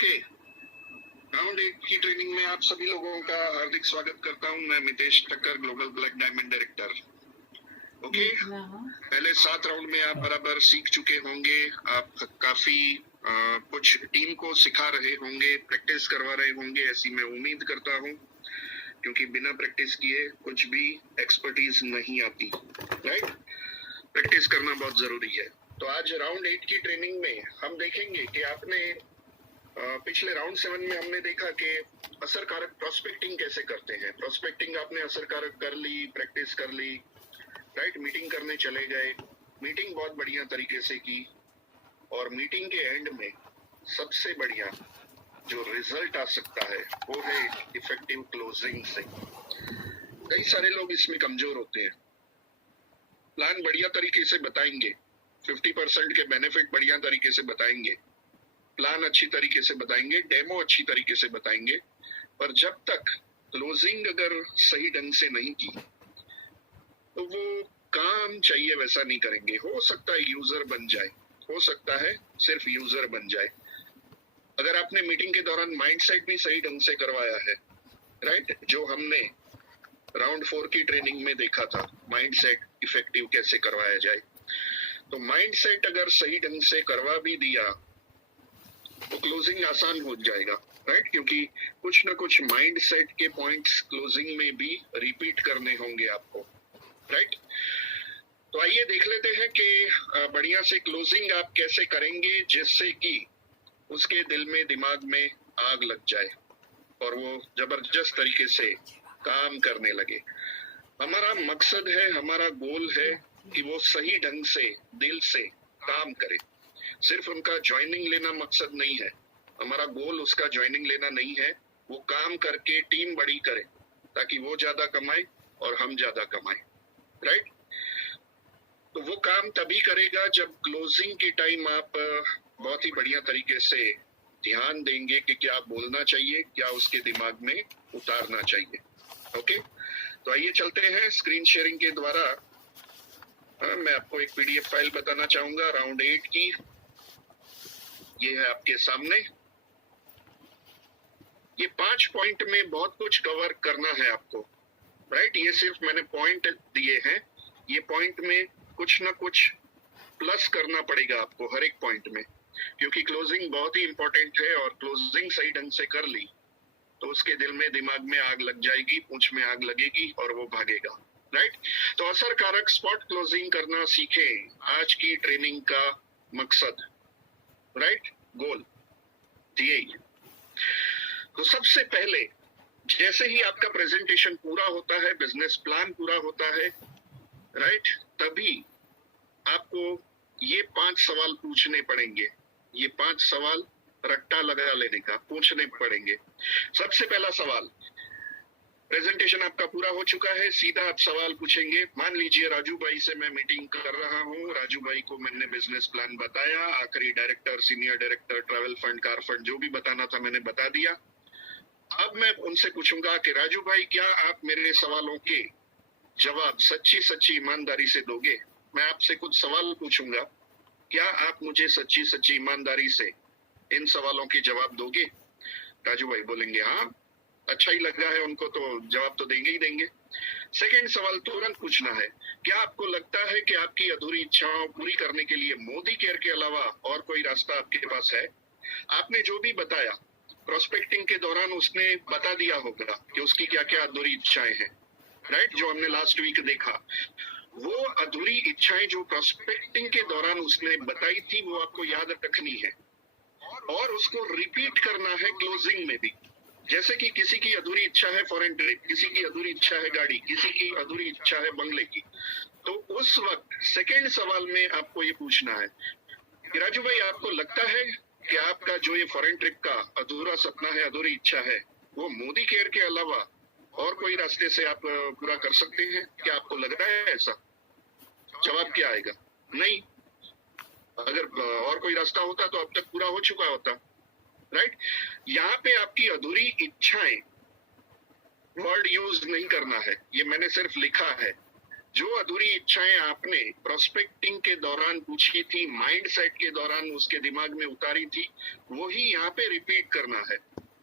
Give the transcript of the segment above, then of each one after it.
Okay, round 8 की training में आप सभी लोगों का हार्दिक स्वागत करता हूं। मैं Mitesh Thakkar, global black diamond director. Okay, पहले 7 राउंड में आप बराबर सीख चुके होंगे। आप काफी कुछ टीम को सिखा रहे होंगे, प्रैक्टिस करवा रहे होंगे, ऐसी मैं उम्मीद करता हूं, क्योंकि बिना प्रैक्टिस किए कुछ भी एक्सपर्टीज नहीं आती। राइट, प्रैक्टिस करना बहुत जरूरी है। तो आज राउंड 8 की ट्रेनिंग में हम देखेंगे कि आपने पिछले राउंड 7 में हमने देखा कि असरकारक प्रोस्पेक्टिंग कैसे करते हैं। प्रोस्पेक्टिंग आपने असरकारक कर ली, प्रैक्टिस कर ली, राइट। मीटिंग करने चले गए, मीटिंग बहुत बढ़िया तरीके से की, और मीटिंग के एंड में सबसे बढ़िया जो रिजल्ट आ सकता है वो है इफेक्टिव क्लोजिंग से। कई सारे लोग इसमें कमजोर होते हैं। प्लान बढ़िया तरीके से बताएंगे, 50% के बेनिफिट बढ़िया तरीके से बताएंगे, प्लान अच्छी तरीके से बताएंगे, डेमो अच्छी तरीके से बताएंगे, पर जब तक क्लोजिंग अगर सही ढंग से नहीं की तो वो काम चाहिए वैसा नहीं करेंगे। हो सकता है यूजर बन जाए, हो सकता है सिर्फ यूजर बन जाए। अगर आपने मीटिंग के दौरान माइंडसेट भी सही ढंग से करवाया है, राइट, जो हमने राउंड 4 की ट्रेनिंग में देखा था, माइंडसेट इफेक्टिव कैसे करवाया जाए, तो माइंडसेट अगर सही ढंग से करवा भी दिया तो क्लोजिंग आसान हो जाएगा, राइट, क्योंकि कुछ ना कुछ माइंडसेट के पॉइंट्स क्लोजिंग में भी रिपीट करने होंगे आपको, राइट। तो आइए देख लेते हैं कि बढ़िया से क्लोजिंग आप कैसे करेंगे जिससे कि उसके दिल में, दिमाग में आग लग जाए और वो जबरदस्त तरीके से काम करने लगे। हमारा मकसद है, हमारा गोल है कि वो सही ढंग से दिल से काम करे। सिर्फ उनका ज्वाइनिंग लेना मकसद नहीं है, हमारा गोल उसका ज्वाइनिंग लेना नहीं है, वो काम करके टीम बड़ी करे ताकि वो ज्यादा कमाए और हम ज्यादा कमाए, राइट। तो वो काम तभी करेगा जब क्लोजिंग के टाइम आप बहुत ही बढ़िया तरीके से ध्यान देंगे कि क्या बोलना चाहिए, क्या उसके दिमाग में उतारना चाहिए। ओके, तो आइए चलते हैं स्क्रीन शेयरिंग के द्वारा। मैं आपको एक पीडीएफ फाइल बताना चाहूंगा राउंड 8 की। ये है आपके सामने। ये 5 पॉइंट में बहुत कुछ कवर करना है आपको, राइट। ये सिर्फ मैंने पॉइंट दिए हैं, ये पॉइंट में कुछ ना कुछ प्लस करना पड़ेगा आपको हर एक पॉइंट में, क्योंकि क्लोजिंग बहुत ही इंपॉर्टेंट है, और क्लोजिंग सही ढंग से कर ली तो उसके दिल में, दिमाग में आग लग जाएगी, पूंछ में आग लगेगी और वो भागेगा, राइट। तो असरकारक स्पॉट क्लोजिंग करना सीखें, आज की ट्रेनिंग का मकसद, राइट, गोल यही। तो सबसे पहले जैसे ही आपका प्रेजेंटेशन पूरा होता है, बिजनेस प्लान पूरा होता है, राइट, तभी आपको ये 5 सवाल पूछने पड़ेंगे। ये 5 सवाल रट्टा लगा लेने का पूछने पड़ेंगे। सबसे पहला सवाल, प्रेजेंटेशन आपका पूरा हो चुका है, सीधा आप सवाल पूछेंगे। मान लीजिए राजू भाई से मैं मीटिंग कर रहा हूँ, राजू भाई को मैंने बिजनेस प्लान बताया, आखिरी director, senior director, travel fund, car fund, जो भी बताना था मैंने बता दिया। अब मैं उनसे पूछूंगा कि राजू भाई क्या आप मेरे सवालों के जवाब सच्ची सच्ची ईमानदारी से दोगे। मैं आपसे कुछ सवाल पूछूंगा, क्या आप मुझे सच्ची सच्ची ईमानदारी से इन सवालों के जवाब दोगे। राजू भाई बोलेंगे हाँ, अच्छा ही लग रहा है उनको, तो जवाब तो देंगे ही देंगे। सेकंड सवाल तुरंत पूछना है, क्या आपको लगता है कि आपकी अधूरी इच्छाओं पूरी करने के लिए मोदी केयर के अलावा और कोई रास्ता आपके पास है। आपने जो भी बताया प्रोस्पेक्टिंग के दौरान उसने बता दिया होगा कि उसकी क्या क्या अधूरी इच्छाएं हैं, राइट, जो हमने लास्ट वीक देखा। वो अधूरी इच्छाएं जो प्रोस्पेक्टिंग के दौरान उसने बताई थी वो आपको याद रखनी है और उसको रिपीट करना है क्लोजिंग में भी। जैसे कि किसी की अधूरी इच्छा है फॉरेन ट्रिप, किसी की अधूरी इच्छा है गाड़ी, किसी की अधूरी इच्छा है बंगले की, तो उस वक्त सेकेंड सवाल में आपको ये पूछना है कि राजू भाई आपको लगता है कि आपका जो ये फॉरेन ट्रिप का अधूरा सपना है, अधूरी इच्छा है, वो मोदी केयर के अलावा और कोई रास्ते से आप पूरा कर सकते हैं। क्या आपको लग रहा है ऐसा। जवाब क्या आएगा, नहीं। अगर और कोई रास्ता होता तो अब तक पूरा हो चुका होता, राइट। यहाँ पे आपकी अधूरी इच्छाएं वर्ड यूज नहीं करना है, ये मैंने सिर्फ लिखा है, जो अधूरी इच्छाएं आपने प्रोस्पेक्टिंग के दौरान पूछी थी, माइंड सेट के दौरान उसके दिमाग में उतारी थी, वही यहाँ पे रिपीट करना है।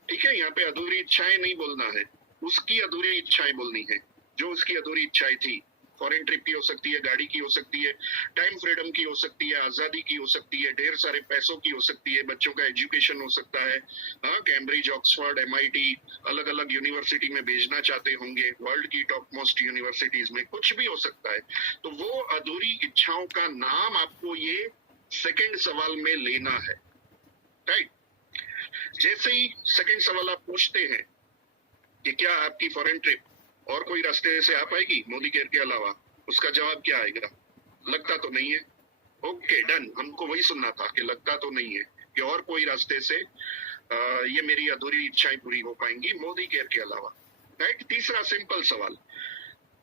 ठीक है, यहाँ पे अधूरी इच्छाएं नहीं बोलना है, उसकी अधूरी इच्छाएं बोलनी है। जो उसकी अधूरी इच्छाएं थी, फॉरेन ट्रिप की हो सकती है, गाड़ी की हो सकती है, टाइम फ्रीडम की हो सकती है, आजादी की हो सकती है, ढेर सारे पैसों की हो सकती है, बच्चों का एजुकेशन हो सकता है, हाँ, कैम्ब्रिज, ऑक्सफोर्ड, MIT, अलग अलग यूनिवर्सिटी में भेजना चाहते होंगे, वर्ल्ड की टॉप मोस्ट यूनिवर्सिटीज में, कुछ भी हो सकता है। तो वो अधूरी इच्छाओं का नाम आपको ये सेकंड सवाल में लेना है, राइट। जैसे ही सेकंड सवाल आप पूछते हैं कि क्या आपकी फॉरेन ट्रिप और कोई रास्ते से आ पाएगी मोदी केयर के अलावा, उसका जवाब क्या आएगा? लगता तो नहीं है। ओके, डन, हमको वही सुनना था कि लगता तो नहीं है कि और कोई रास्ते से ये मेरी अधूरी इच्छाएं पूरी हो पाएंगी मोदी केयर के अलावा, राइट। तीसरा सिंपल सवाल,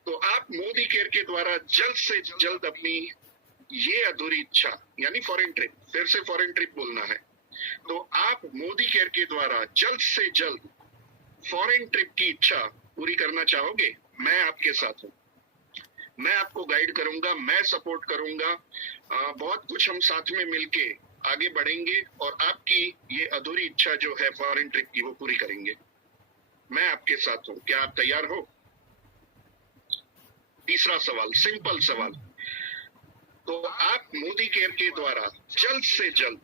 तो आप मोदी केयर के द्वारा जल्द से जल्द अपनी ये अधूरी इच्छा यानी फॉरेन ट्रिप, फिर से फॉरेन ट्रिप बोलना है, तो आप मोदी केयर के द्वारा जल्द से जल्द फॉरेन ट्रिप की इच्छा पूरी करना चाहोगे? मैं आपके साथ हूँ, मैं आपको गाइड करूंगा, मैं सपोर्ट करूंगा, बहुत कुछ हम साथ में मिलके आगे बढ़ेंगे और आपकी ये अधूरी इच्छा जो है फॉरेन ट्रिप की वो पूरी करेंगे। मैं आपके साथ हूँ, क्या आप तैयार हो? तीसरा सवाल, सिंपल सवाल, तो आप मोदी केयर के द्वारा जल्द से जल्द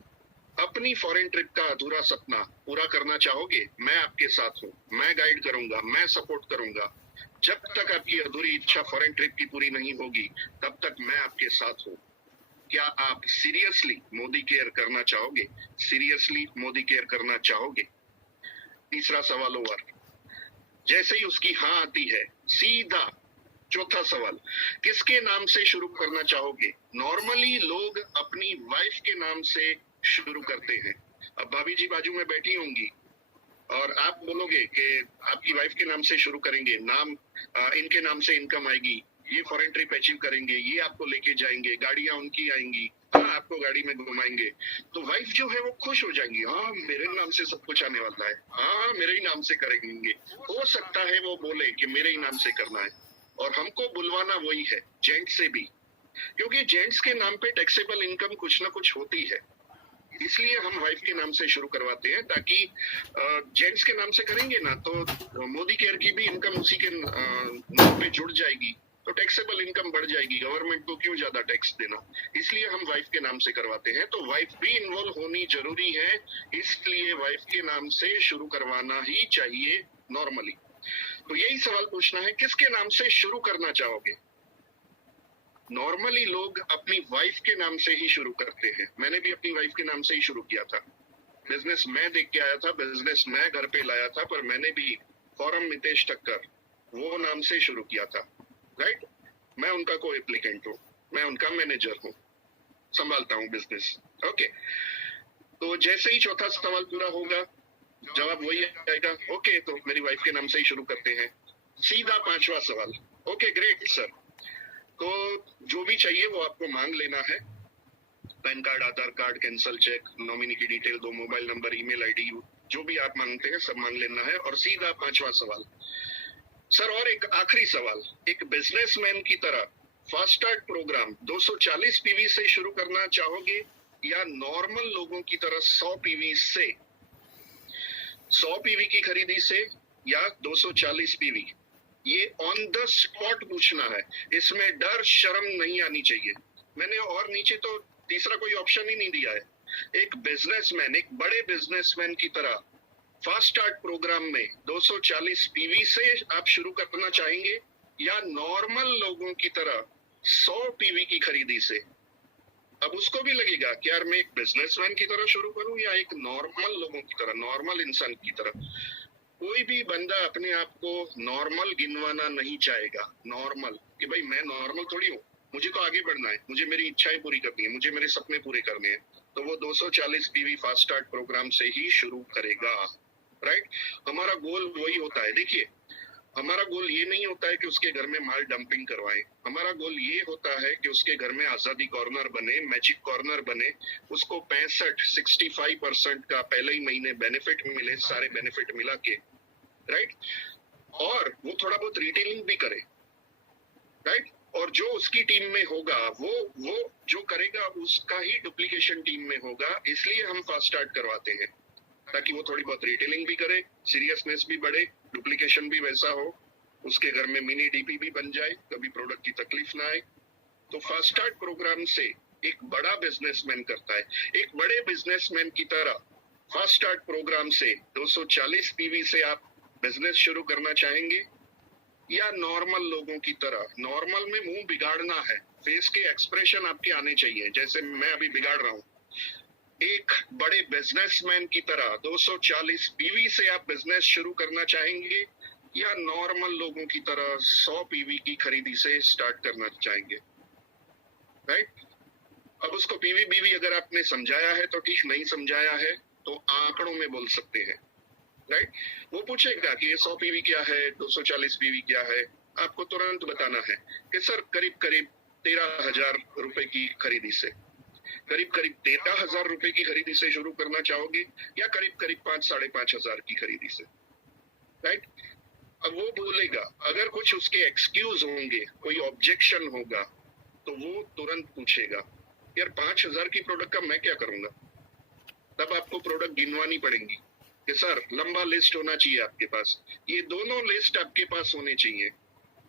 अपनी फॉरेन ट्रिप का अधूरा सपना पूरा करना चाहोगे? मैं आपके साथ हूँ, मैं गाइड करूंगा, मैं सपोर्ट करूंगा। जब तक आपकी अधूरी इच्छा फॉरेन ट्रिप की पूरी नहीं होगी तब तक मैं आपके साथ हूँ। क्या आप सीरियसली मोदी केयर करना चाहोगे? सीरियसली मोदी केयर करना चाहोगे? तीसरा सवाल ओवर। जैसे ही उसकी हाँ आती है, सीधा चौथा सवाल, किसके नाम से शुरू करना चाहोगे? नॉर्मली लोग अपनी वाइफ के नाम से शुरू करते हैं। अब भाभी जी बाजू में बैठी होंगी और आप बोलोगे कि आपकी वाइफ के नाम से शुरू करेंगे, नाम इनके नाम से इनकम आएगी, ये फॉरेन ट्रिप अचीव करेंगे, ये आपको लेके जाएंगे, गाड़ियां उनकी आएंगी, हाँ, आपको गाड़ी में घुमाएंगे, तो वाइफ जो है वो खुश हो जाएंगी, हाँ मेरे नाम से सब कुछ आने वाला है, हाँ मेरे ही नाम से करेंगे। हो सकता है वो बोले कि मेरे ही नाम से करना है, और हमको बुलवाना वही है, जेंट्स से भी, क्योंकि जेंट्स के नाम पे टैक्सेबल इनकम कुछ ना कुछ होती है, इसलिए हम वाइफ के नाम से शुरू करवाते हैं, ताकि जेंट्स के नाम से करेंगे ना तो मोदी केयर की भी इनकम उसी के नाम पे जुड़ जाएगी, तो टैक्सेबल इनकम बढ़ जाएगी, गवर्नमेंट को क्यों ज्यादा टैक्स देना, इसलिए हम वाइफ के नाम से करवाते हैं। तो वाइफ भी इन्वॉल्व होनी जरूरी है, इसलिए वाइफ के नाम से शुरू करवाना ही चाहिए नॉर्मली। तो यही सवाल पूछना है, किसके नाम से शुरू करना चाहोगे? नॉर्मली लोग अपनी वाइफ के नाम से ही शुरू करते हैं, मैंने भी अपनी वाइफ के नाम से ही शुरू किया था। बिजनेस मैं देख के आया था, बिजनेस मैं घर पे लाया था, पर मैंने भी फॉरम मितेश ठक्कर वो नाम से शुरू किया था, राइट। मैं उनका को एप्लीकेंट हूँ, मैं उनका मैनेजर हूँ, संभालता हूँ बिजनेस। ओके, तो जैसे ही चौथा सवाल पूरा होगा जवाब वही आएगा, ओके तो मेरी वाइफ के नाम से ही शुरू करते हैं। सीधा पांचवा सवाल, ओके ग्रेट सर, तो जो भी चाहिए वो आपको मांग लेना है, पैन कार्ड, आधार कार्ड, कैंसल चेक, नॉमिनी की detail, 2 mobile number, email ID, जो भी आप मांगते हैं सब मांग लेना है। और सीधा पांचवा सवाल, सर और एक आखिरी सवाल, एक बिजनेसमैन की तरह फास्ट स्टार्ट प्रोग्राम 240 पीवी से शुरू करना चाहोगे या नॉर्मल लोगों की तरह 100 पीवी से, 100 पीवी की खरीदी से या 240 पीवी? ये ऑन द स्पॉट पूछना है, इसमें डर शर्म नहीं आनी चाहिए। मैंने और नीचे तो तीसरा कोई ऑप्शन ही नहीं दिया है। एक बिजनेसमैन, एक बड़े बिजनेसमैन की तरह फास्ट स्टार्ट प्रोग्राम में 240 पीवी से आप शुरू करना चाहेंगे या नॉर्मल लोगों की तरह 100 पीवी की खरीदी से? अब उसको भी लगेगा कि यार मैं एक बिजनेसमैन की तरह शुरू करूं या एक नॉर्मल लोगों की तरह, नॉर्मल इंसान की तरह। कोई भी बंदा अपने आप को नॉर्मल गिनवाना नहीं चाहेगा, नॉर्मल कि भाई मैं नॉर्मल थोड़ी हूँ, मुझे तो आगे बढ़ना है, मुझे मेरी इच्छाएं पूरी करनी है, मुझे मेरे सपने पूरे करने हैं, तो वो 240 पीवी फास्ट स्टार्ट प्रोग्राम से ही शुरू करेगा, राइट। हमारा गोल वही होता है। देखिए, हमारा गोल ये नहीं होता है कि उसके घर में माल डंपिंग करवाएं, हमारा गोल ये होता है कि उसके घर में आजादी कॉर्नर बने, मैजिक कॉर्नर बने, उसको 65% का पहले ही महीने बेनिफिट मिले, सारे बेनिफिट मिला के, राइट, और वो थोड़ा बहुत रिटेलिंग भी करे, राइट। और जो उसकी टीम में होगा वो जो करेगा उसका ही डुप्लीकेशन टीम में होगा, इसलिए हम फास्ट स्टार्ट करवाते हैं ताकि वो थोड़ी बहुत रिटेलिंग भी करे, सीरियसनेस भी बढ़े, डुप्लीकेशन भी वैसा हो, उसके घर में मिनी डीपी भी बन जाए, कभी प्रोडक्ट की तकलीफ ना आए। तो फास्ट स्टार्ट प्रोग्राम से एक बड़ा बिजनेसमैन करता है, एक बड़े बिजनेसमैन की तरह फास्ट स्टार्ट प्रोग्राम से 240 पीवी से आप बिजनेस शुरू करना चाहेंगे या नॉर्मल लोगों की तरह? नॉर्मल में मुंह बिगाड़ना है, फेस के एक्सप्रेशन आपके आने चाहिए जैसे मैं अभी बिगाड़ रहा हूँ। एक बड़े बिजनेसमैन की तरह 240 पीवी से आप बिजनेस शुरू करना चाहेंगे या नॉर्मल लोगों की तरह 100 पीवी की खरीदी से स्टार्ट करना चाहेंगे? राइट? अब उसको पीवी बीवी अगर आपने समझाया है तो ठीक, नहीं समझाया है तो आंकड़ों में बोल सकते हैं। राइट? वो पूछेगा कि ये 100 पीवी क्या है, 240 पीवी क्या है, आपको तुरंत बताना है कि सर करीब करीब 13,000 रुपए की खरीदी से, करीब करीब 13,000 रुपए की खरीदी से शुरू करना चाहोगे या करीब करीब 5-5,500 की खरीदी से? राइट? अब वो बोलेगा, अगर कुछ उसके एक्सक्यूज होंगे, कोई ऑब्जेक्शन होगा तो वो तुरंत पूछेगा यार 5,000 की प्रोडक्ट का मैं क्या करूंगा? तब आपको प्रोडक्ट गिनवानी पड़ेंगी कि सर लंबा लिस्ट होना चाहिए आपके पास, ये दोनों लिस्ट आपके पास होने चाहिए,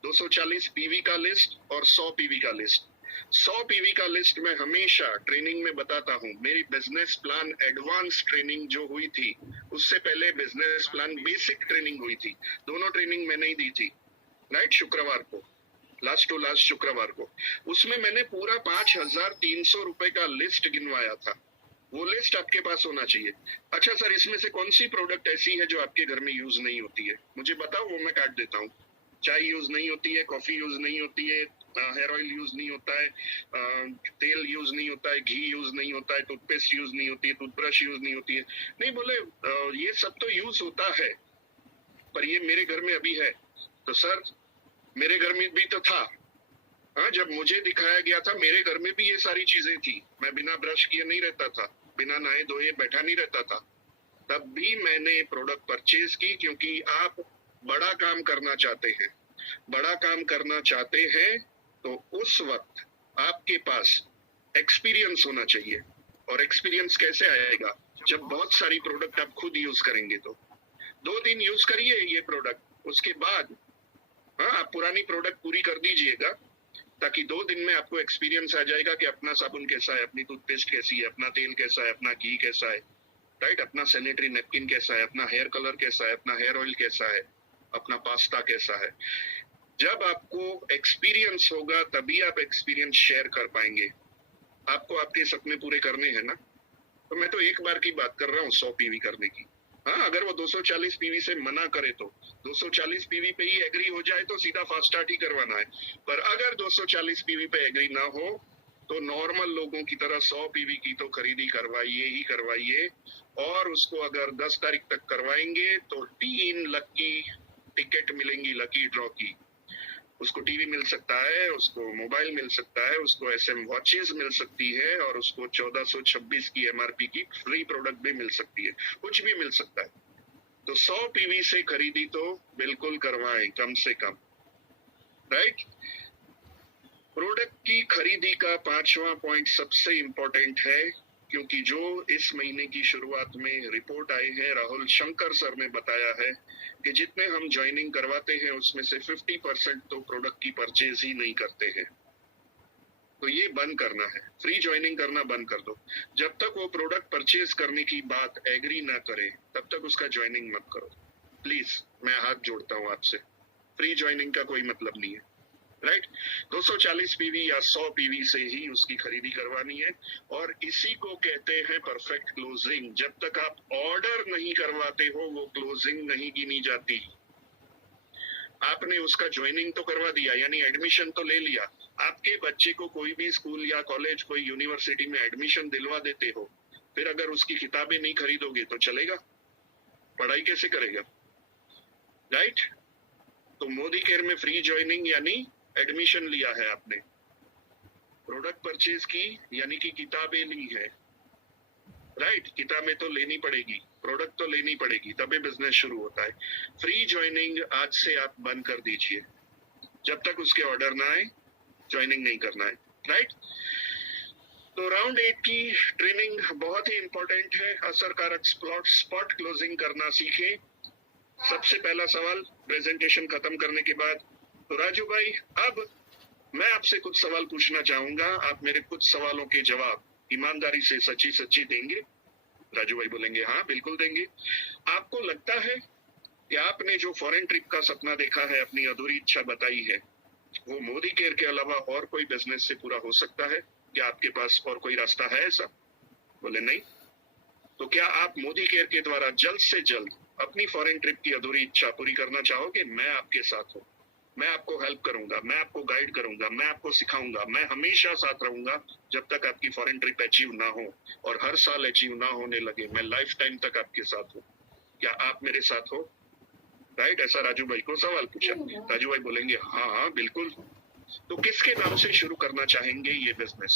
240 पीवी का लिस्ट और 100 पीवी का लिस्ट। 100 पीवी का लिस्ट मैं हमेशा ट्रेनिंग में बताता हूँ। मेरी बिजनेस प्लान एडवांस ट्रेनिंग जो हुई थी, उससे पहले बिजनेस प्लान बेसिक ट्रेनिंग हुई थी, दोनों ट्रेनिंग मैंने ही दी थी। राइट? शुक्रवार को, लास्ट टू लास्ट शुक्रवार को, उसमें मैंने पूरा 5,300 रुपए का लिस्ट गिनवाया था। वो लिस्ट आपके पास होना चाहिए। अच्छा सर, इसमें से कौन सी प्रोडक्ट ऐसी है जो आपके घर में यूज नहीं होती है, मुझे बताओ, वो मैं काट देता हूँ। चाय यूज नहीं होती है, कॉफी यूज नहीं होती है, हेयर ऑयल यूज नहीं होता है, तेल यूज नहीं होता है, घी यूज नहीं होता है, टूथपेस्ट यूज नहीं होती है, टूथब्रश यूज नहीं होती है। नहीं बोले ये सब तो यूज होता है पर ये मेरे घर में अभी है। तो सर मेरे घर में भी तो था, हाँ, जब मुझे दिखाया गया था मेरे घर में भी ये सारी चीजें थी, मैं बिना ब्रश किए नहीं रहता था, बिना नहाए धोए बैठा नहीं रहता था, तब भी मैंने प्रोडक्ट परचेज की क्योंकि आप बड़ा काम करना चाहते हैं। बड़ा काम करना चाहते हैं तो उस वक्त आपके पास एक्सपीरियंस होना चाहिए। और एक्सपीरियंस कैसे आएगा? जब बहुत सारी प्रोडक्ट आप खुद यूज करेंगे। तो 2 दिन यूज करिए ये प्रोडक्ट, उसके बाद हाँ आप पुरानी प्रोडक्ट पूरी कर दीजिएगा ताकि 2 दिन में आपको एक्सपीरियंस आ जाएगा कि अपना साबुन कैसा है, अपनी टूथपेस्ट कैसी है, अपना तेल कैसा है, अपना घी कैसा है, राइट, अपना सैनिटरी नैपकिन कैसा है, अपना हेयर कलर कैसा है, अपना हेयर ऑयल कैसा है, अपना पास्ता कैसा है। जब आपको एक्सपीरियंस होगा तभी आप एक्सपीरियंस शेयर कर पाएंगे। आपको आपके सपने पूरे करने हैं ना, तो मैं तो एक बार की बात कर रहा हूँ 100 पीवी करने की। हाँ, अगर वो 240 पीवी से मना करे तो 240 पीवी पे ही एग्री हो जाए तो सीधा फास्ट स्टार्ट ही करवाना है। पर अगर 240 पीवी पे एग्री ना हो तो नॉर्मल लोगों की तरह 100 पीवी की तो खरीदी करवाइए ही करवाइए। और उसको अगर 10 तारीख तक करवाएंगे तो 3 लकी टिकट मिलेंगी, लकी ड्रॉ की। उसको टीवी मिल सकता है, उसको मोबाइल मिल सकता है, उसको एसएम वॉचेस मिल सकती है और उसको 1426 की एमआरपी की फ्री प्रोडक्ट भी मिल सकती है, कुछ भी मिल सकता है। तो 100 पीवी से खरीदी तो बिल्कुल करवाएं कम से कम, राइट। प्रोडक्ट की खरीदी का 5वां पॉइंट सबसे इंपॉर्टेंट है, क्योंकि जो इस महीने की शुरुआत में रिपोर्ट आई है, राहुल शंकर सर ने बताया है कि जितने हम ज्वाइनिंग करवाते हैं उसमें से 50% तो प्रोडक्ट की परचेज ही नहीं करते हैं। तो ये बंद करना है, फ्री ज्वाइनिंग करना बंद कर दो। जब तक वो प्रोडक्ट परचेज करने की बात एग्री ना करे तब तक उसका ज्वाइनिंग मत करो प्लीज, मैं हाथ जोड़ता हूँ आपसे। फ्री ज्वाइनिंग का कोई मतलब नहीं है, राइट। 240 पीवी या 100 पीवी से ही उसकी खरीदी करवानी है और इसी को कहते हैं परफेक्ट क्लोजिंग। जब तक आप ऑर्डर नहीं करवाते हो वो क्लोजिंग नहीं गिनी जाती। आपने उसका ज्वाइनिंग तो करवा दिया, यानी एडमिशन तो ले लिया। आपके बच्चे को कोई भी स्कूल या कॉलेज, कोई यूनिवर्सिटी में एडमिशन दिलवा देते हो, फिर अगर उसकी किताबें नहीं खरीदोगे तो चलेगा? पढ़ाई कैसे करेगा, राइट। तो मोदी केयर में फ्री ज्वाइनिंग यानी एडमिशन लिया है आपने, प्रोडक्ट परचेज की यानी कि किताबें ली है, राइट। किताबें तो लेनी पड़ेगी, प्रोडक्ट तो लेनी पड़ेगी, तभी बिजनेस शुरू होता है। फ्री ज्वाइनिंग आज से आप बंद कर दीजिए, जब तक उसके ऑर्डर ना आए ज्वाइनिंग नहीं करना है, राइट। तो राउंड 8 की ट्रेनिंग बहुत ही इंपॉर्टेंट है। असरकारक स्पॉट क्लोजिंग करना सीखें। सबसे पहला सवाल प्रेजेंटेशन खत्म करने के बाद, तो राजू भाई अब मैं आपसे कुछ सवाल पूछना चाहूंगा, आप मेरे कुछ सवालों के जवाब ईमानदारी से सच्ची सच्ची देंगे। राजू भाई बोलेंगे हाँ बिल्कुल देंगे। आपको लगता है कि आपने जो फॉरेन ट्रिप का सपना देखा है, अपनी अधूरी इच्छा बताई है, वो मोदी केयर के अलावा और कोई बिजनेस से पूरा हो सकता है? क्या आपके पास और कोई रास्ता है ऐसा? बोले नहीं। तो क्या आप मोदी केयर के द्वारा जल्द से जल्द अपनी फॉरेन ट्रिप की अधूरी इच्छा पूरी करना चाहोगे? मैं आपके साथ हूँ, मैं आपको हेल्प करूंगा, मैं आपको गाइड करूंगा, मैं आपको सिखाऊंगा, मैं हमेशा साथ रहूंगा जब तक आपकी फॉरेन ट्रिप अचीव ना हो, और हर साल अचीव ना होने लगे, मैं लाइफ टाइम तक आपके साथ हूँ। क्या आप मेरे साथ हो? राइट, ऐसा राजू भाई को सवाल पूछा। राजू भाई बोलेंगे हाँ हाँ बिल्कुल। तो किसके नाम से शुरू करना चाहेंगे ये बिजनेस?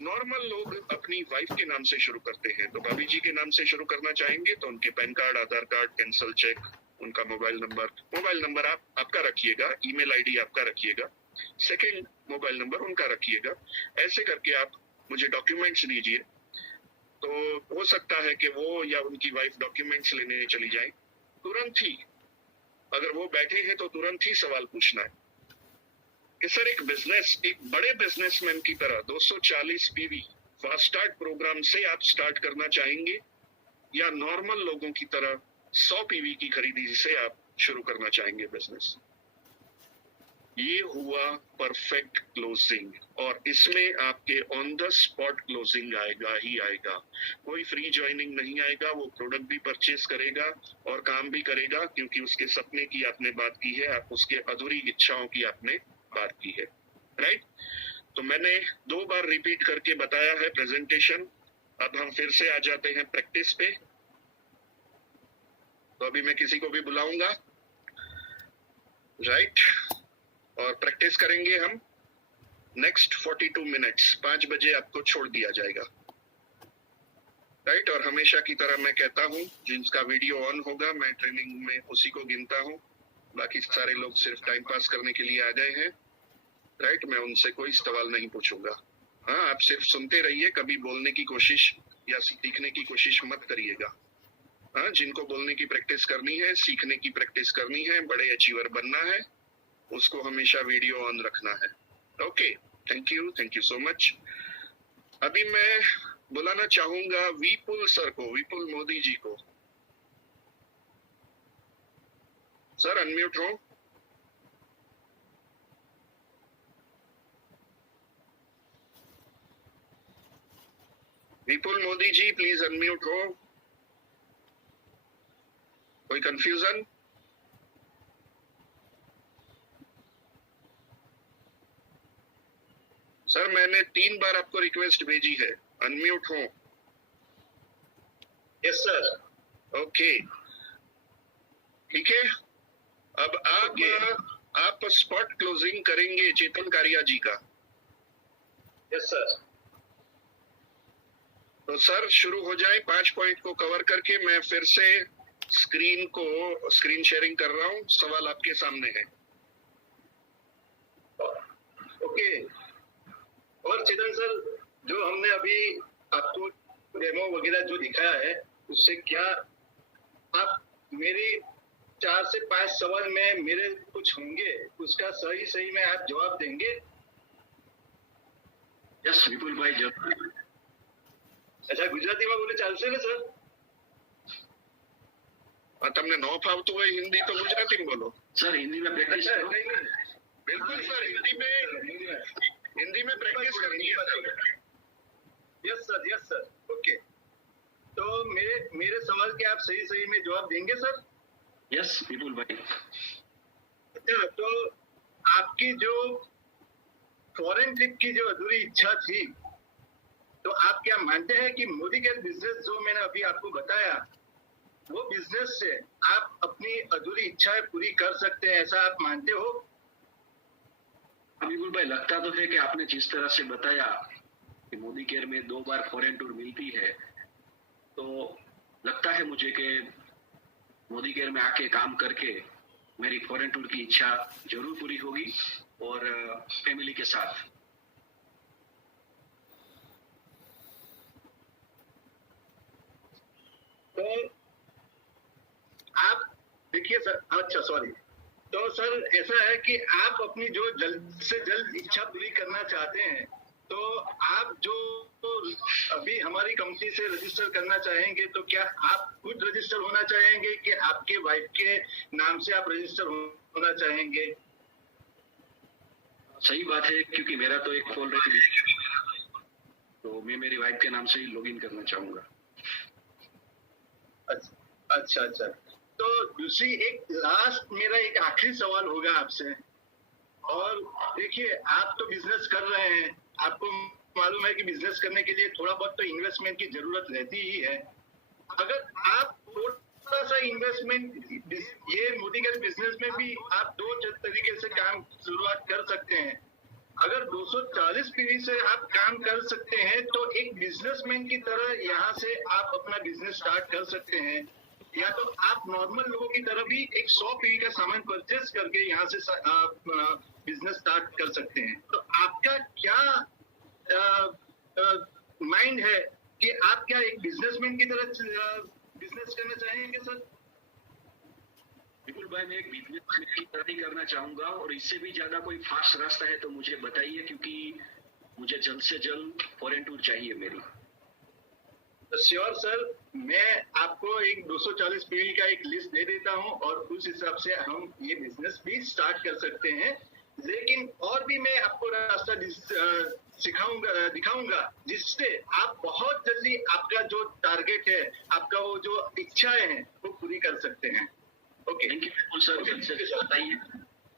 नॉर्मल लोग अपनी वाइफ के नाम से शुरू करते हैं, तो भाभी जी के नाम से शुरू करना चाहेंगे तो उनके पैन कार्ड, आधार कार्ड, कैंसल चेक, उनका मोबाइल नंबर आपका रखिएगा, ईमेल आईडी आपका रखिएगा, सेकंड मोबाइल नंबर उनका रखिएगा। ऐसे करके आप मुझे डॉक्यूमेंट्स दीजिए, तो हो सकता है कि वो या उनकी वाइफ डॉक्यूमेंट्स लेने चली जाए। तुरंत ही अगर वो बैठे हैं तो तुरंत ही सवाल पूछना है कि सर एक बड़े बिजनेसमैन की तरह 240 पीवी फास्ट स्टार्ट प्रोग्राम से आप स्टार्ट करना चाहेंगे, या नॉर्मल लोगों की तरह 100 पीवी की खरीदी से आप शुरू करना चाहेंगे बिजनेस? ये हुआ परफेक्ट क्लोजिंग, और इसमें आपके ऑन द स्पॉट क्लोजिंग आएगा ही आएगा। कोई फ्री ज्वाइनिंग नहीं आएगा, वो प्रोडक्ट भी परचेस करेगा और काम भी करेगा, क्योंकि उसके सपने की आपने बात की है, आप उसके अधूरी इच्छाओं की आपने बात की है, राइट। तो मैंने 2 बार रिपीट करके बताया है प्रेजेंटेशन। अब हम फिर से आ जाते हैं प्रैक्टिस पे। तो अभी मैं किसी को भी बुलाऊंगा, राइट, और प्रैक्टिस करेंगे हम नेक्स्ट 42 मिनट्स। 5 बजे आपको छोड़ दिया जाएगा, राइट। और हमेशा की तरह मैं कहता हूँ, जिनका वीडियो ऑन होगा मैं ट्रेनिंग में उसी को गिनता हूँ, बाकी सारे लोग सिर्फ टाइम पास करने के लिए आ गए हैं, राइट। मैं उनसे कोई सवाल नहीं पूछूंगा। हाँ, आप सिर्फ सुनते रहिए, कभी बोलने की कोशिश या सीखने की कोशिश मत करिएगा। हाँ, जिनको बोलने की प्रैक्टिस करनी है, सीखने की प्रैक्टिस करनी है, बड़े अचीवर बनना है, उसको हमेशा वीडियो ऑन रखना है। Okay, thank you so much. अभी मैं बुलाना चाहूंगा विपुल सर को, विपुल मोदी जी को। सर अनम्यूट हो। विपुल मोदी जी प्लीज अनम्यूट हो। कोई कंफ्यूजन? सर मैंने 3 बार आपको रिक्वेस्ट भेजी है, अनम्यूट हो। Yes sir. ओके, ठीक है। अब आप स्पॉट क्लोजिंग करेंगे चेतन कारिया जी का। Yes sir. तो सर शुरू हो जाए। 5 पॉइंट को कवर करके मैं फिर से स्क्रीन शेयरिंग कर रहा हूँ। सवाल आपके सामने है। ओके। और चेतन सर, जो हमने अभी आपको डेमो वगैरह जो दिखाया है, उससे क्या आप मेरी 4 से 5 सवाल में मेरे कुछ होंगे, उसका सही में आप जवाब देंगे? यस विपुल भाई, जरूर। अच्छा, गुजराती में बोले चालશે ને सर? તમને નો ફાવતું હોય हिंदी तो गुजराती में बोलो सर। हिंदी में प्रैक्टिस करो। बिल्कुल सर, हिंदी में प्रैक्टिस करनी है। Yes sir. ओके, तो मेरे सवाल के आप सही में जवाब देंगे सर? यस विपुल भाई। अच्छा, तो आपकी जो फॉरेन ट्रिप की जो अधूरी इच्छा थी, तो आप क्या मानते हैं कि मोदी के बिजनेस जो मैंने अभी आपको बताया, वो बिजनेस से आप अपनी अधूरी इच्छाएं पूरी कर सकते हैं, ऐसा आप मानते हो? बिल्कुल भाई, लगता तो है कि आपने जिस तरह से बताया कि मोदी केयर में 2 बार फॉरेन टूर मिलती है, तो लगता है मुझे कि मोदी केयर में आके काम करके मेरी फॉरेन टूर की इच्छा जरूर पूरी होगी। और फैमिली के साथ। तो आप देखिए सर, अच्छा सॉरी, तो सर ऐसा है कि आप अपनी जो जल्द से जल्द इच्छा पूरी करना चाहते हैं, तो आप जो तो अभी हमारी कंपनी से रजिस्टर करना चाहेंगे, तो क्या आप खुद रजिस्टर होना चाहेंगे कि आपके वाइफ के नाम से आप रजिस्टर होना चाहेंगे? सही बात है, क्योंकि मेरा तो एक ऑलरेडी, तो मैं मेरी वाइफ के नाम से ही लॉगिन करना चाहूंगा। अच्छा अच्छा, तो दूसरी एक लास्ट मेरा एक आखिरी सवाल होगा आपसे। और देखिए, आप तो बिजनेस कर रहे हैं, आपको मालूम है कि बिजनेस करने के लिए थोड़ा बहुत तो इन्वेस्टमेंट की जरूरत रहती ही है। अगर आप थोड़ा सा इन्वेस्टमेंट, ये मोदीगंज बिजनेस में भी आप दो तरीके से काम शुरुआत कर सकते हैं। अगर 240 पीवी से आप काम कर सकते हैं, तो एक बिजनेसमैन की तरह यहाँ से आप अपना बिजनेस स्टार्ट कर सकते हैं, या तो आप नॉर्मल लोगों की तरह भी एक 100 पीवी का सामान परचेस करके यहाँ से बिजनेस स्टार्ट कर सकते हैं। तो आपका क्या माइंड है कि आप क्या एक बिजनेसमैन की तरह बिजनेस करना चाहेंगे सर? विपुल भाई, मैं एक बिजनेस की तरह करना चाहूंगा, और इससे भी ज्यादा कोई फास्ट रास्ता है तो मुझे बताइए, क्योंकि मुझे जल्द से जल्द फॉरेन टूर चाहिए मेरी। श्योर सर, मैं आपको एक 240 पीवी का एक लिस्ट दे देता हूं, और उस हिसाब से हम ये बिजनेस भी स्टार्ट कर सकते हैं। लेकिन और भी मैं आपको रास्ता दिखाऊंगा, जिससे आप बहुत जल्दी आपका जो टारगेट है, आपका वो जो इच्छाएं हैं, वो पूरी कर सकते हैं। ओके, थैंक यू सर, जल्द से जल्द बताइए,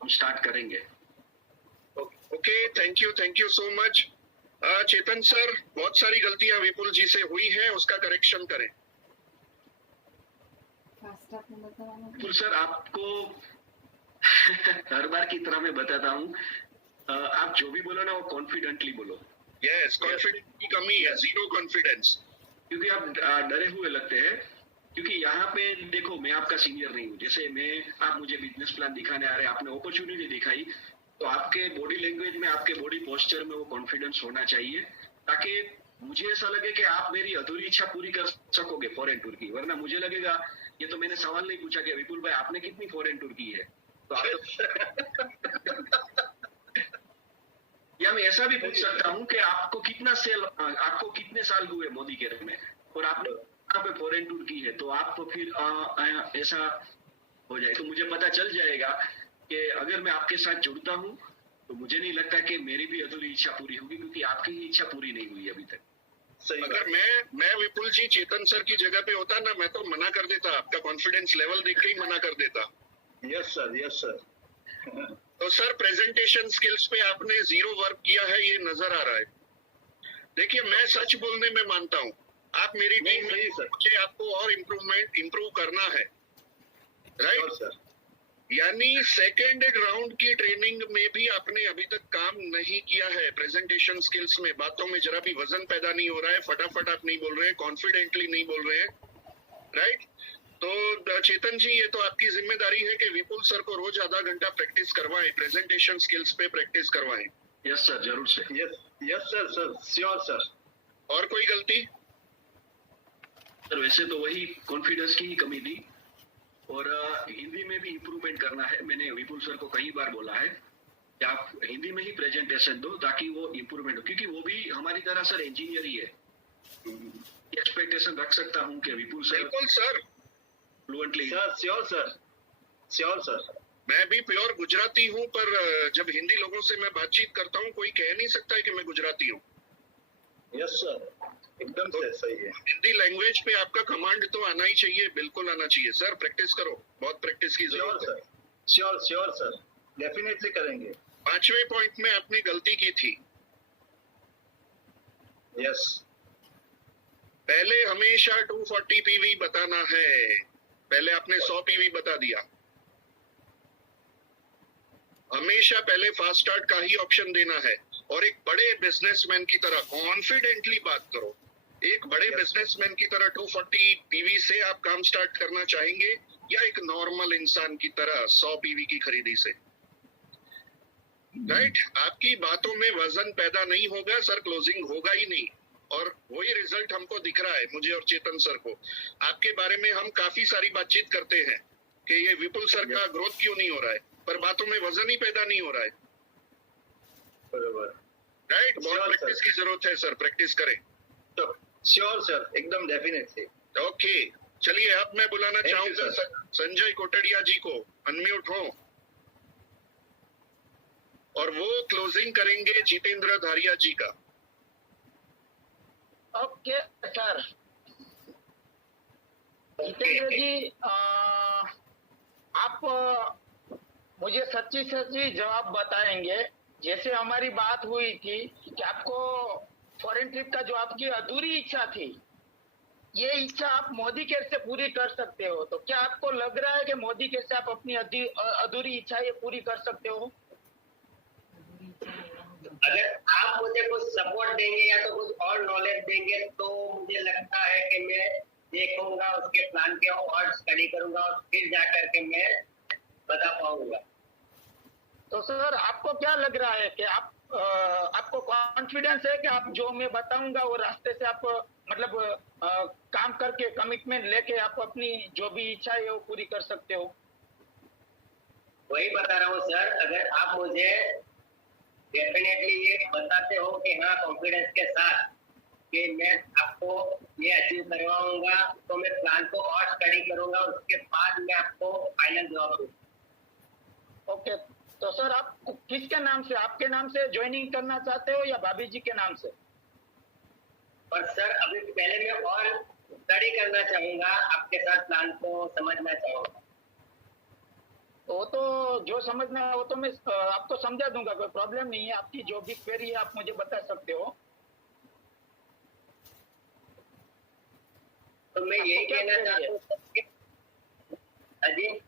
हम स्टार्ट करेंगे। Okay, thank you so much. Chetan sir, बहुत सारी गलतियां विपुल जी से हुई हैं, उसका करेक्शन करें। विपुल सर, आपको हर बार की तरह मैं बताता हूँ, आप जो भी बोलो ना वो कॉन्फिडेंटली बोलो। यस, कॉन्फिडेंस की कमी है, जीरो कॉन्फिडेंस, क्योंकि आप डरे हुए लगते हैं। क्योंकि यहाँ पे देखो, मैं आपका सीनियर नहीं हूँ। जैसे आप मुझे बिजनेस प्लान दिखाने आ रहे हैं, आपने अपॉर्चुनिटी दिखाई, तो आपके बॉडी लैंग्वेज में, आपके बॉडी पोस्चर में वो कॉन्फिडेंस होना चाहिए, ताकि मुझे ऐसा लगे कि आप मेरी अधूरी इच्छा पूरी कर सकोगे फॉरेन टूर की। वरना मुझे लगेगा, ये तो मैंने सवाल नहीं पूछा कि विपुल भाई आपने कितनी फॉरेन टूर की है, तो आप या मैं ऐसा भी पूछ सकता हूँ कि आपको कितने साल हुए मोदी केयर में, और आपने कहाँ पे फॉरेन टूर की है, तो आप तो फिर ऐसा हो जाए, तो मुझे पता चल जाएगा कि अगर मैं आपके साथ जुड़ता हूँ, तो मुझे नहीं लगता कि मेरी भी अधूरी इच्छा पूरी होगी, क्योंकि आपकी ही इच्छा पूरी नहीं हुई अभी तक। सही। अगर मैं विपुल जी चेतन सर की जगह पे होता ना, मैं तो मना कर देता, आपका कॉन्फिडेंस लेवल देख के ही मना कर देता। Yes sir. तो सर, प्रेजेंटेशन स्किल्स पे आपने जीरो वर्क किया है, ये नजर आ रहा है। देखिए, मैं सच बोलने में मानता हूँ, आप मेरी टीम में, मुझे आपको और इम्प्रूव करना है, राइट सर। यानी सेकेंड राउंड की ट्रेनिंग में भी आपने अभी तक काम नहीं किया है प्रेजेंटेशन स्किल्स में। बातों में जरा भी वजन पैदा नहीं हो रहा है, फटाफट आप नहीं बोल रहे हैं, कॉन्फिडेंटली नहीं बोल रहे हैं, राइट। तो चेतन जी, ये तो आपकी जिम्मेदारी है कि विपुल सर को रोज आधा घंटा प्रैक्टिस करवाएं, प्रेजेंटेशन स्किल्स पे प्रैक्टिस करवाएं। यस सर, जरूर से। Yes sir, sure sir. और कोई गलती? सर, वैसे तो वही कॉन्फिडेंस की ही कमी थी, और हिंदी में भी इम्प्रूवमेंट करना है। मैंने विपुल सर को कई बार बोला है कि आप हिंदी में ही प्रेजेंटेशन दो, ताकि वो इम्प्रूवमेंट हो, क्योंकि वो भी हमारी तरह सर इंजीनियर ही है। एक्सपेक्टेशन रख सकता हूँ कि विपुल सर, बिल्कुल sir, fluently. Sir sure sir. मैं भी प्योर गुजराती हूँ, पर जब हिंदी लोगों से मैं बातचीत करता हूँ, कोई कह नहीं सकता है कि मैं गुजराती हूँ। यस सर, एकदम सही है। हिंदी लैंग्वेज पे आपका कमांड तो आना ही चाहिए, बिल्कुल आना चाहिए सर। प्रैक्टिस करो, बहुत प्रैक्टिस की जरूरत है। श्योर सर, डेफिनेटली करेंगे। 5वें पॉइंट में आपने गलती की थी। यस, पहले हमेशा 240 पीवी बताना है, पहले आपने 100 पीवी बता दिया। हमेशा पहले फास्ट स्टार्ट का ही ऑप्शन देना है, और एक बड़े बिजनेसमैन की तरह कॉन्फिडेंटली बात करो। एक बड़े बिजनेसमैन की तरह 240 पीवी से आप काम स्टार्ट करना चाहेंगे, या एक नॉर्मल इंसान की तरह 100 पीवी की खरीदी से? राइट, आपकी बातों में वजन पैदा नहीं होगा सर, क्लोजिंग होगा ही नहीं। और वही रिजल्ट हमको दिख रहा है, मुझे और चेतन सर को। आपके बारे में हम काफी सारी बातचीत करते हैं कि ये विपुल सर का ग्रोथ क्यों नहीं हो रहा है, पर बातों में वजन ही पैदा नहीं हो रहा है। बरोबर। राइट, बहुत Sure, प्रैक्टिस की जरूरत है सर, प्रैक्टिस करें। तो श्योर सर, एकदम डेफिनेटली। ओके, चलिए अब मैं बुलाना Thank you, चाहूंगा sir. संजय कोटड़िया जी को। अनम्यूट हो और वो क्लोजिंग करेंगे जितेंद्र धारिया जी का। Okay sir. जितेंद्र जी, आप मुझे सच्ची सच्ची जवाब बताएंगे। जैसे हमारी बात हुई थी कि आपको फॉरेन ट्रिप का जो आपकी अधूरी इच्छा थी, ये इच्छा आप मोदी केयर से पूरी कर सकते हो। तो क्या आपको लग रहा है कि मोदी केयर से आप अपनी अधूरी इच्छा ये पूरी कर सकते हो? अगर आप मुझे कुछ सपोर्ट देंगे या तो कुछ और नॉलेज देंगे तो मुझे लगता है कि मैं देखूंगा, उसके प्लान के और स्टडी करूंगा और फिर जाकर के मैं बता पाऊंगा। तो सर, आपको क्या लग रहा है कि आपको कॉन्फिडेंस है कि आप जो मैं बताऊंगा वो रास्ते से आप मतलब काम करके कमिटमेंट लेके आप अपनी जो भी इच्छा है वो पूरी कर सकते हो? वही बता रहा हूँ सर, अगर आप मुझे डेफिनेटली ये बताते हो कि हाँ कॉन्फिडेंस के साथ कि मैं आपको ये अचीव करवाऊंगा, तो मैं प्लान को और स्टडी करूंगा, उसके बाद मैं आपको फाइनल जवाब दूंगा। ओके, तो सर आप किसके नाम से, आपके नाम से ज्वाइनिंग करना चाहते हो या भाभी जी के नाम से? पर सर अभी पहले मैं और स्टडी करना चाहूंगा, आपके साथ प्लान को समझना चाहूंगा। वो तो जो समझना है वो तो मैं आपको समझा दूंगा, कोई प्रॉब्लम नहीं है। आपकी जो भी क्वेरी है आप मुझे बता सकते हो। तो मैं यही कहना चाहता हूँ। अजी,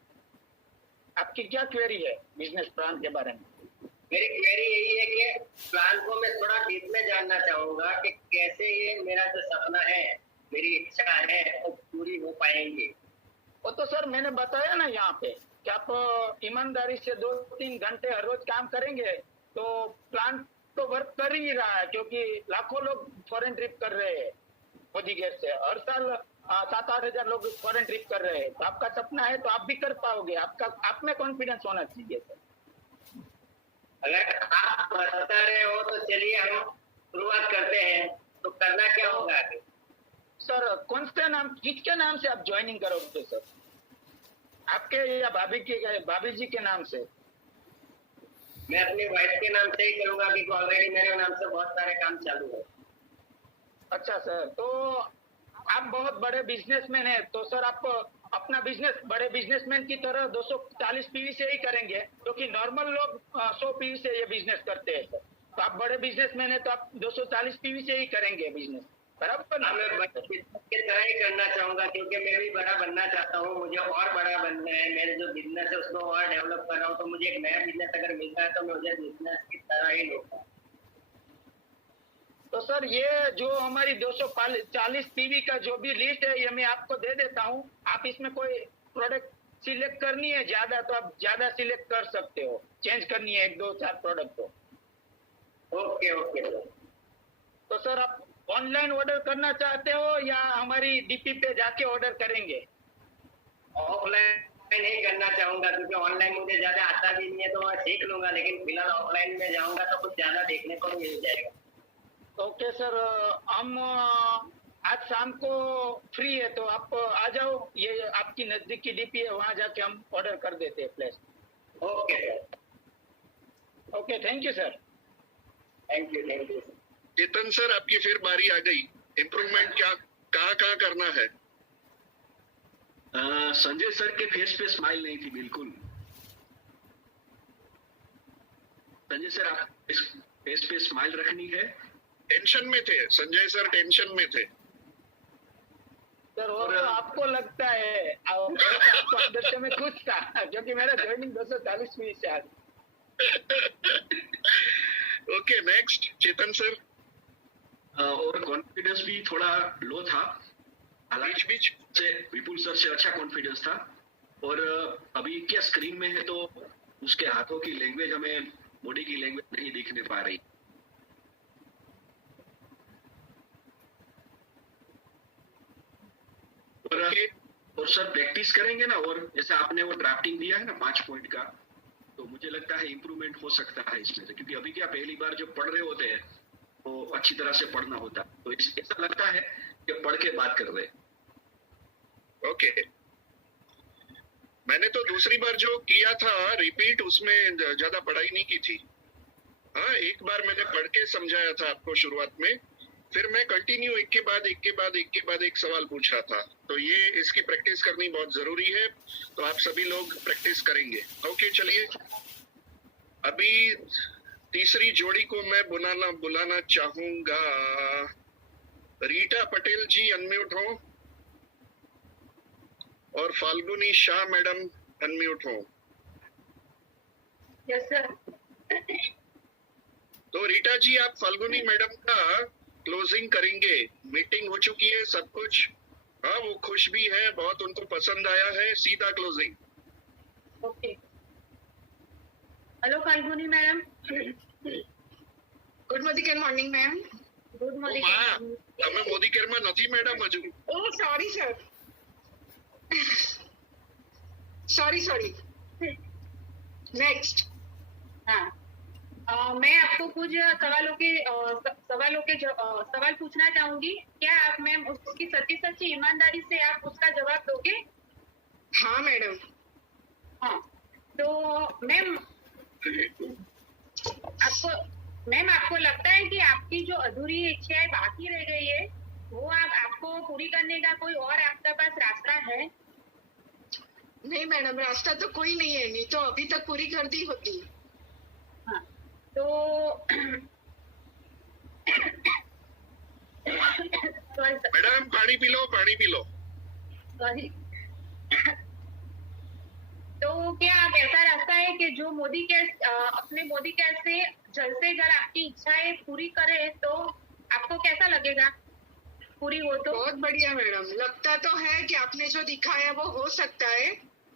आपकी क्या क्वेरी है बिजनेस प्लान के बारे में? मेरी क्वेरी यही है कि प्लान को मैं थोड़ा डीप में जानना चाहूंगा कि कैसे ये मेरा जो सपना है, मेरी इच्छा है, वो पूरी हो पाएंगी। वो तो सर मैंने बताया ना यहाँ पे कि आप ईमानदारी से 2-3 घंटे हर रोज काम करेंगे तो प्लान तो वर्क कर ही रहा है, क्योंकि लाखों लोग फॉरेन ट्रिप कर रहे हैं मोदी गेट से। हर साल 7-8 हजार लोग फॉरेन ट्रिप कर रहे हैं। तो आपका सपना है तो आप भी कर पाओगे। आप में कॉन्फिडेंस होना चाहिए सर। अगर आप बता रहे हो तो चलिए हम शुरुआत करते हैं। तो करना क्या होगा आगे? सर कौन से नाम, किसके नाम से आप ज्वाइनिंग करोगे सर? आपके या भाभी जी के नाम से? मैं अपनी वाइफ के नाम से ही करूंगा, क्योंकि ऑलरेडी मेरे नाम से बहुत सारे काम चालू है। अच्छा सर, तो आप बहुत बड़े बिजनेसमैन हैं, तो सर आप अपना बिजनेस बड़े बिजनेसमैन की तरह 240 पीवी से ही करेंगे, क्योंकि नॉर्मल लोग 100 पीवी से ये बिजनेस करते हैं सर। तो आप बड़े बिजनेसमैन है तो आप 240 पीवी से ही करेंगे बिजनेस, बराबर ना? मैं बिजनेस की तरह ही करना चाहूंगा, क्योंकि मैं भी बड़ा बनना चाहता हूँ। मुझे और बड़ा बनना है। मेरे जो बिजनेस है उसको और डेवलप कर रहा हूँ। तो मुझे एक नया बिजनेस अगर मिलता है तो मैं मुझे बिजनेस की तरह ही लूंगा। तो सर ये जो हमारी 240 पीवी का जो भी लिस्ट है ये मैं आपको दे देता हूँ। आप इसमें कोई प्रोडक्ट सिलेक्ट करनी है ज्यादा तो आप ज्यादा सिलेक्ट कर सकते हो, चेंज करनी है 1-2-4 प्रोडक्ट को। Okay okay sir. तो सर आप ऑनलाइन ऑर्डर करना चाहते हो या हमारी डीपी पे जाके ऑर्डर करेंगे? ऑफलाइन ही करना चाहूंगा, क्योंकि ऑनलाइन मुझे ज्यादा आता भी नहीं है, तो मैं सीख लूंगा। लेकिन फिलहाल ऑफलाइन में जाऊंगा तो कुछ ज्यादा देखने को मिल जाएगा। ओके सर, हम आज शाम को फ्री है तो आप आ जाओ। ये आपकी नजदीक की डीपी है, वहां जाके हम ऑर्डर कर देते हैं place. Okay sir. Okay, thank you sir. Thank you. Chetan sir, आपकी फिर बारी आ गई। इम्प्रूवमेंट क्या कहाँ करना है? संजय सर के फेस पे स्माइल नहीं थी बिल्कुल। संजय सर आप फेस पे स्माइल रखनी है। टेंशन में थे संजय सर, टेंशन में थे सर। और तो आपको लगता है आपको अंदर से मैं खुश था, क्योंकि मेरा ज्वाइनिंग 240 फीस से आज। ओके, नेक्स्ट चेतन सर। और कॉन्फिडेंस भी थोड़ा लो था, हालांकि बीच से विपुल सर से अच्छा कॉन्फिडेंस था। और अभी क्या स्क्रीन में है तो उसके हाथों की लैंग्वेज हमें बॉडी की लैंग्वेज नहीं दिखने पा रही। और सर प्रैक्टिस करेंगे ना, और जैसे आपने वो ड्राफ्टिंग दिया है ना 5 पॉइंट का, तो मुझे लगता है इम्प्रूवमेंट हो सकता है इसमें से, क्योंकि अभी क्या पहली बार जब पढ़ रहे होते हैं तो अच्छी तरह से पढ़ना होता है, तो ऐसा लगता है कि पढ़ के बात कर रहे हैं। ओके, मैंने तो दूसरी बार जो किया था रिपीट, उसमें ज्यादा पढ़ाई नहीं की थी। हाँ, एक बार मैंने पढ़ के समझाया था आपको शुरुआत में, फिर मैं कंटिन्यू एक के बाद एक सवाल पूछ रहा था। तो ये इसकी प्रैक्टिस करनी बहुत जरूरी है, तो आप सभी लोग प्रैक्टिस करेंगे। ओके, चलिए अभी तीसरी जोड़ी को मैं बुलाना चाहूंगा। रीटा पटेल जी अनम्यूट हो, और फाल्गुनी शाह मैडम अनम्यूट हो। Yes sir. तो रीटा जी, आप फाल्गुनी मैडम का क्लोजिंग करेंगे। मीटिंग हो चुकी है, सब कुछ। हाँ, वो खुश भी है बहुत, उनको पसंद आया है। सीधा closing. Okay. Hello Falguni madam. Good morning ma'am. Good morning. તમે મોદી કેરમાં નથી મેડમ હજુ? Oh sorry sir, sorry next. हाँ, मैं आपको कुछ सवाल पूछना चाहूंगी। क्या आप मैम उसकी सच्ची ईमानदारी से आप उसका जवाब दोगे? हाँ मैडम। हाँ, तो मैम आपको लगता है कि आपकी जो अधूरी इच्छाएं बाकी रह गई है, वो आपको पूरी करने का कोई और आपके पास रास्ता है? नहीं मैडम, रास्ता तो कोई नहीं है, नहीं तो अभी तक पूरी कर दी होती। हाँ, तो मैडम पानी पी लो। सॉरी। तो क्या आप ऐसा रास्ता है कि जो अपने मोदी कैश से जल्द से जल्द आपकी इच्छाएं पूरी करे, तो आपको कैसा लगेगा पूरी हो तो? बहुत बढ़िया मैडम, लगता तो है कि आपने जो दिखाया वो हो सकता है,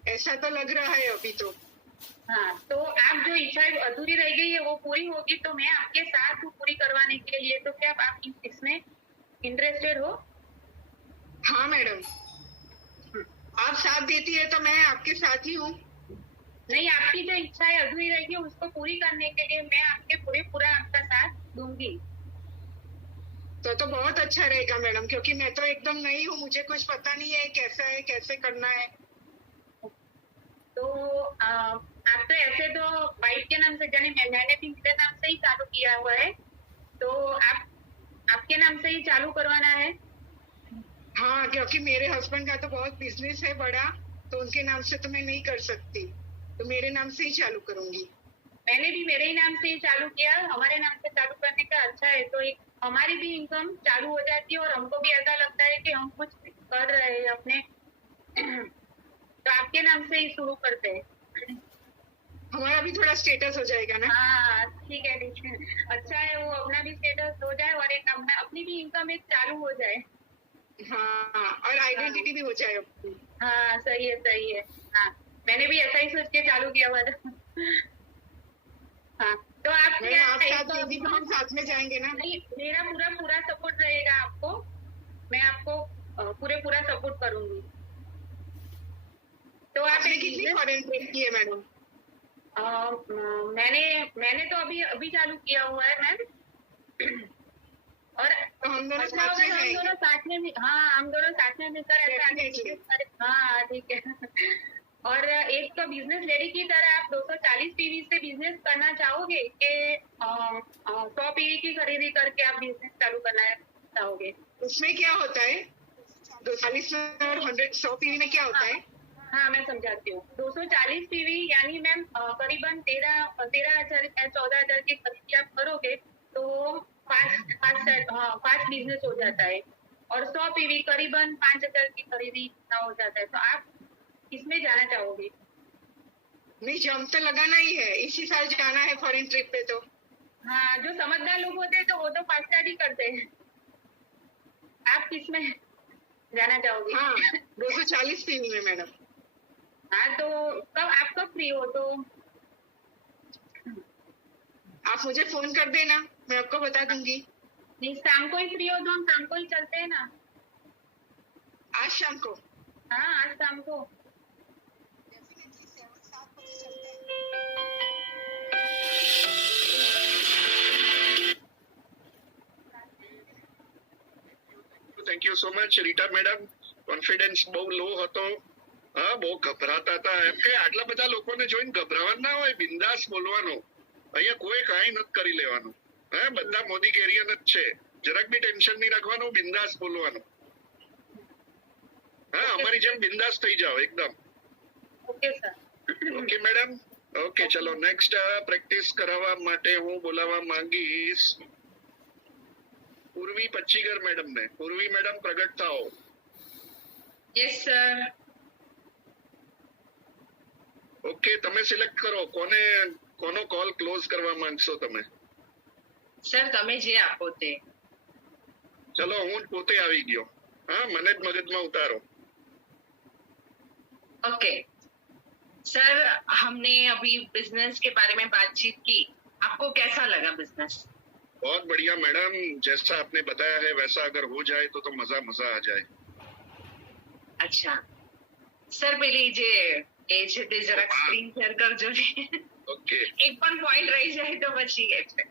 ऐसा तो लग रहा है अभी तो। हाँ, तो आप जो इच्छाएं अधूरी रह गई है वो पूरी होगी, तो मैं आपके साथ हूँ पूरी करवाने के लिए। तो क्या आप इसमें इंटरेस्टेड हो? हाँ मैडम, आप साथ देती है तो मैं आपके साथ ही हूँ। नहीं, आपकी जो इच्छाएं अधूरी रहेगी उसको पूरी करने के लिए मैं आपके पूरा आपका साथ दूंगी। तो बहुत अच्छा रहेगा मैडम, क्योंकि मैं तो एकदम नई हूँ, मुझे कुछ पता नहीं है कैसा है, कैसे करना है। तो आप तो ऐसे तो वाइफ के नाम से जाने, मैंने भी मेरे नाम से ही चालू किया हुआ है, तो आपके नाम से ही चालू करवाना है। हाँ, क्योंकि मेरे हस्बैंड का तो बहुत बिजनेस है बड़ा, तो उनके नाम से तो मैं नहीं कर सकती, तो मेरे नाम से ही चालू करूंगी। मैंने भी मेरे ही नाम से ही चालू किया। हमारे नाम से चालू करने का अच्छा है, तो एक हमारी भी इनकम चालू हो जाती है और हमको भी ऐसा लगता है कि हम कुछ कर रहे हैं अपने। तो आपके नाम से ही शुरू करते हैं, हमारा भी थोड़ा स्टेटस हो जाएगा ना। हाँ ठीक है, अच्छा है, वो अपना भी स्टेटस हो जाए और एक अपनी भी इनकम एक चालू हो जाए। हाँ, और आइडेंटिटी भी हो जाए अपनी। हाँ सही है। हाँ, मैंने भी ऐसा ही सोच के चालू किया हुआ था। हाँ, तो आप तो हम साथ में जाएंगे ना। नहीं, मेरा पूरा सपोर्ट रहेगा आपको, मैं आपको पूरा सपोर्ट करूंगी। तो आपने कितनी फॉरेन ट्रिप की है मैडम? मैंने तो अभी चालू किया हुआ है मैम। और हम दोनों अच्छा होगा हम दोनों साथ में भी, हाँ हम दोनों साथ में मिलकर। हाँ ठीक है। और एक तो बिजनेस लेडी की तरह आप 240 पीवी से बिजनेस करना चाहोगे कि 100 पीवी की खरीदी करके आप बिजनेस चालू करना चाहोगे? उसमें क्या होता है? 240 और 100 पीवी में क्या होता है? हाँ मैं समझाती हूँ। 240 पीवी यानी मैम करीबन 13,000 या 14,000 की खरीदी आप करोगे तो 5 बिजनेस हो जाता है, और 100 पीवी करीबन 5,000 की खरीदी हो जाता है। तो आप किसमें जाना चाहोगे? नहीं, जंप तो लगाना ही है, इसी साल जाना है फॉरेन ट्रिप पे। तो हाँ, जो समझदार लोग होते हैं तो वो तो 5 स्टार ही करते हैं। आप किसमें जाना चाहोगे? हाँ 240 पीवी में मैडम। हाँ, तो आप कब फ्री हो? तो आप मुझे फोन कर देना, मैं आपको बता दूंगी। नहीं, शाम को ही फ्री हो तो हम शाम को ही चलते हैं ना। आज शाम को? हाँ, आज शाम को। डेफिनेटली 7 बजे चलते हैं। Thank you so much Rita madam. Confidence બહુ લો હતો. હા, બહુ ગભરાતા હતા. એમ કે આટલા બધા લોકોને જોઈને ગભરાવાનું ના હોય, બિંદાસ બોલવાનું. અહીંયા કોઈ કાંઈ નથી કરી લેવાનું. હા, બધા મોદી કેરિયન જ છે. જરાક બી ટેન્શન નહીં રાખવાનું, બિંદાસ બોલવાનું. હા, અમારી જેમ બિંદાસ થઈ જાઓ એકદમ. Okay sir. Okay madam. Okay, ચલો નેક્સ્ટ પ્રેક્ટિસ કરાવવા માટે હું બોલાવવા માંગીશ પૂર્વી પચ્ચીગર મેડમ ને. પૂર્વી મેડમ પ્રગટ થાઓ. Yes sir. ઓકે, તમે સિલેક્ટ કરો કોનો કોલ ક્લોઝ કરવા માંગશો તમે. સર તમે જે આપો તે. ચલો હું જ પોતે આવી ગયો. હા, મને જ મગજમાં ઉતારો. ओके सर, हमने अभी बिजनेस के बारे में बातचीत की, आपको कैसा लगा बिजनेस? बहुत बढ़िया मैडम, जैसा आपने बताया है वैसा अगर हो जाए तो मजा आ जाए. अच्छा सर, पहले એ છે તે જરાક સ્ક્રીન શેર કરજો ને. ઓકે. એક પણ પોઈન્ટ રહી જાય તો બચી ગઈ છે.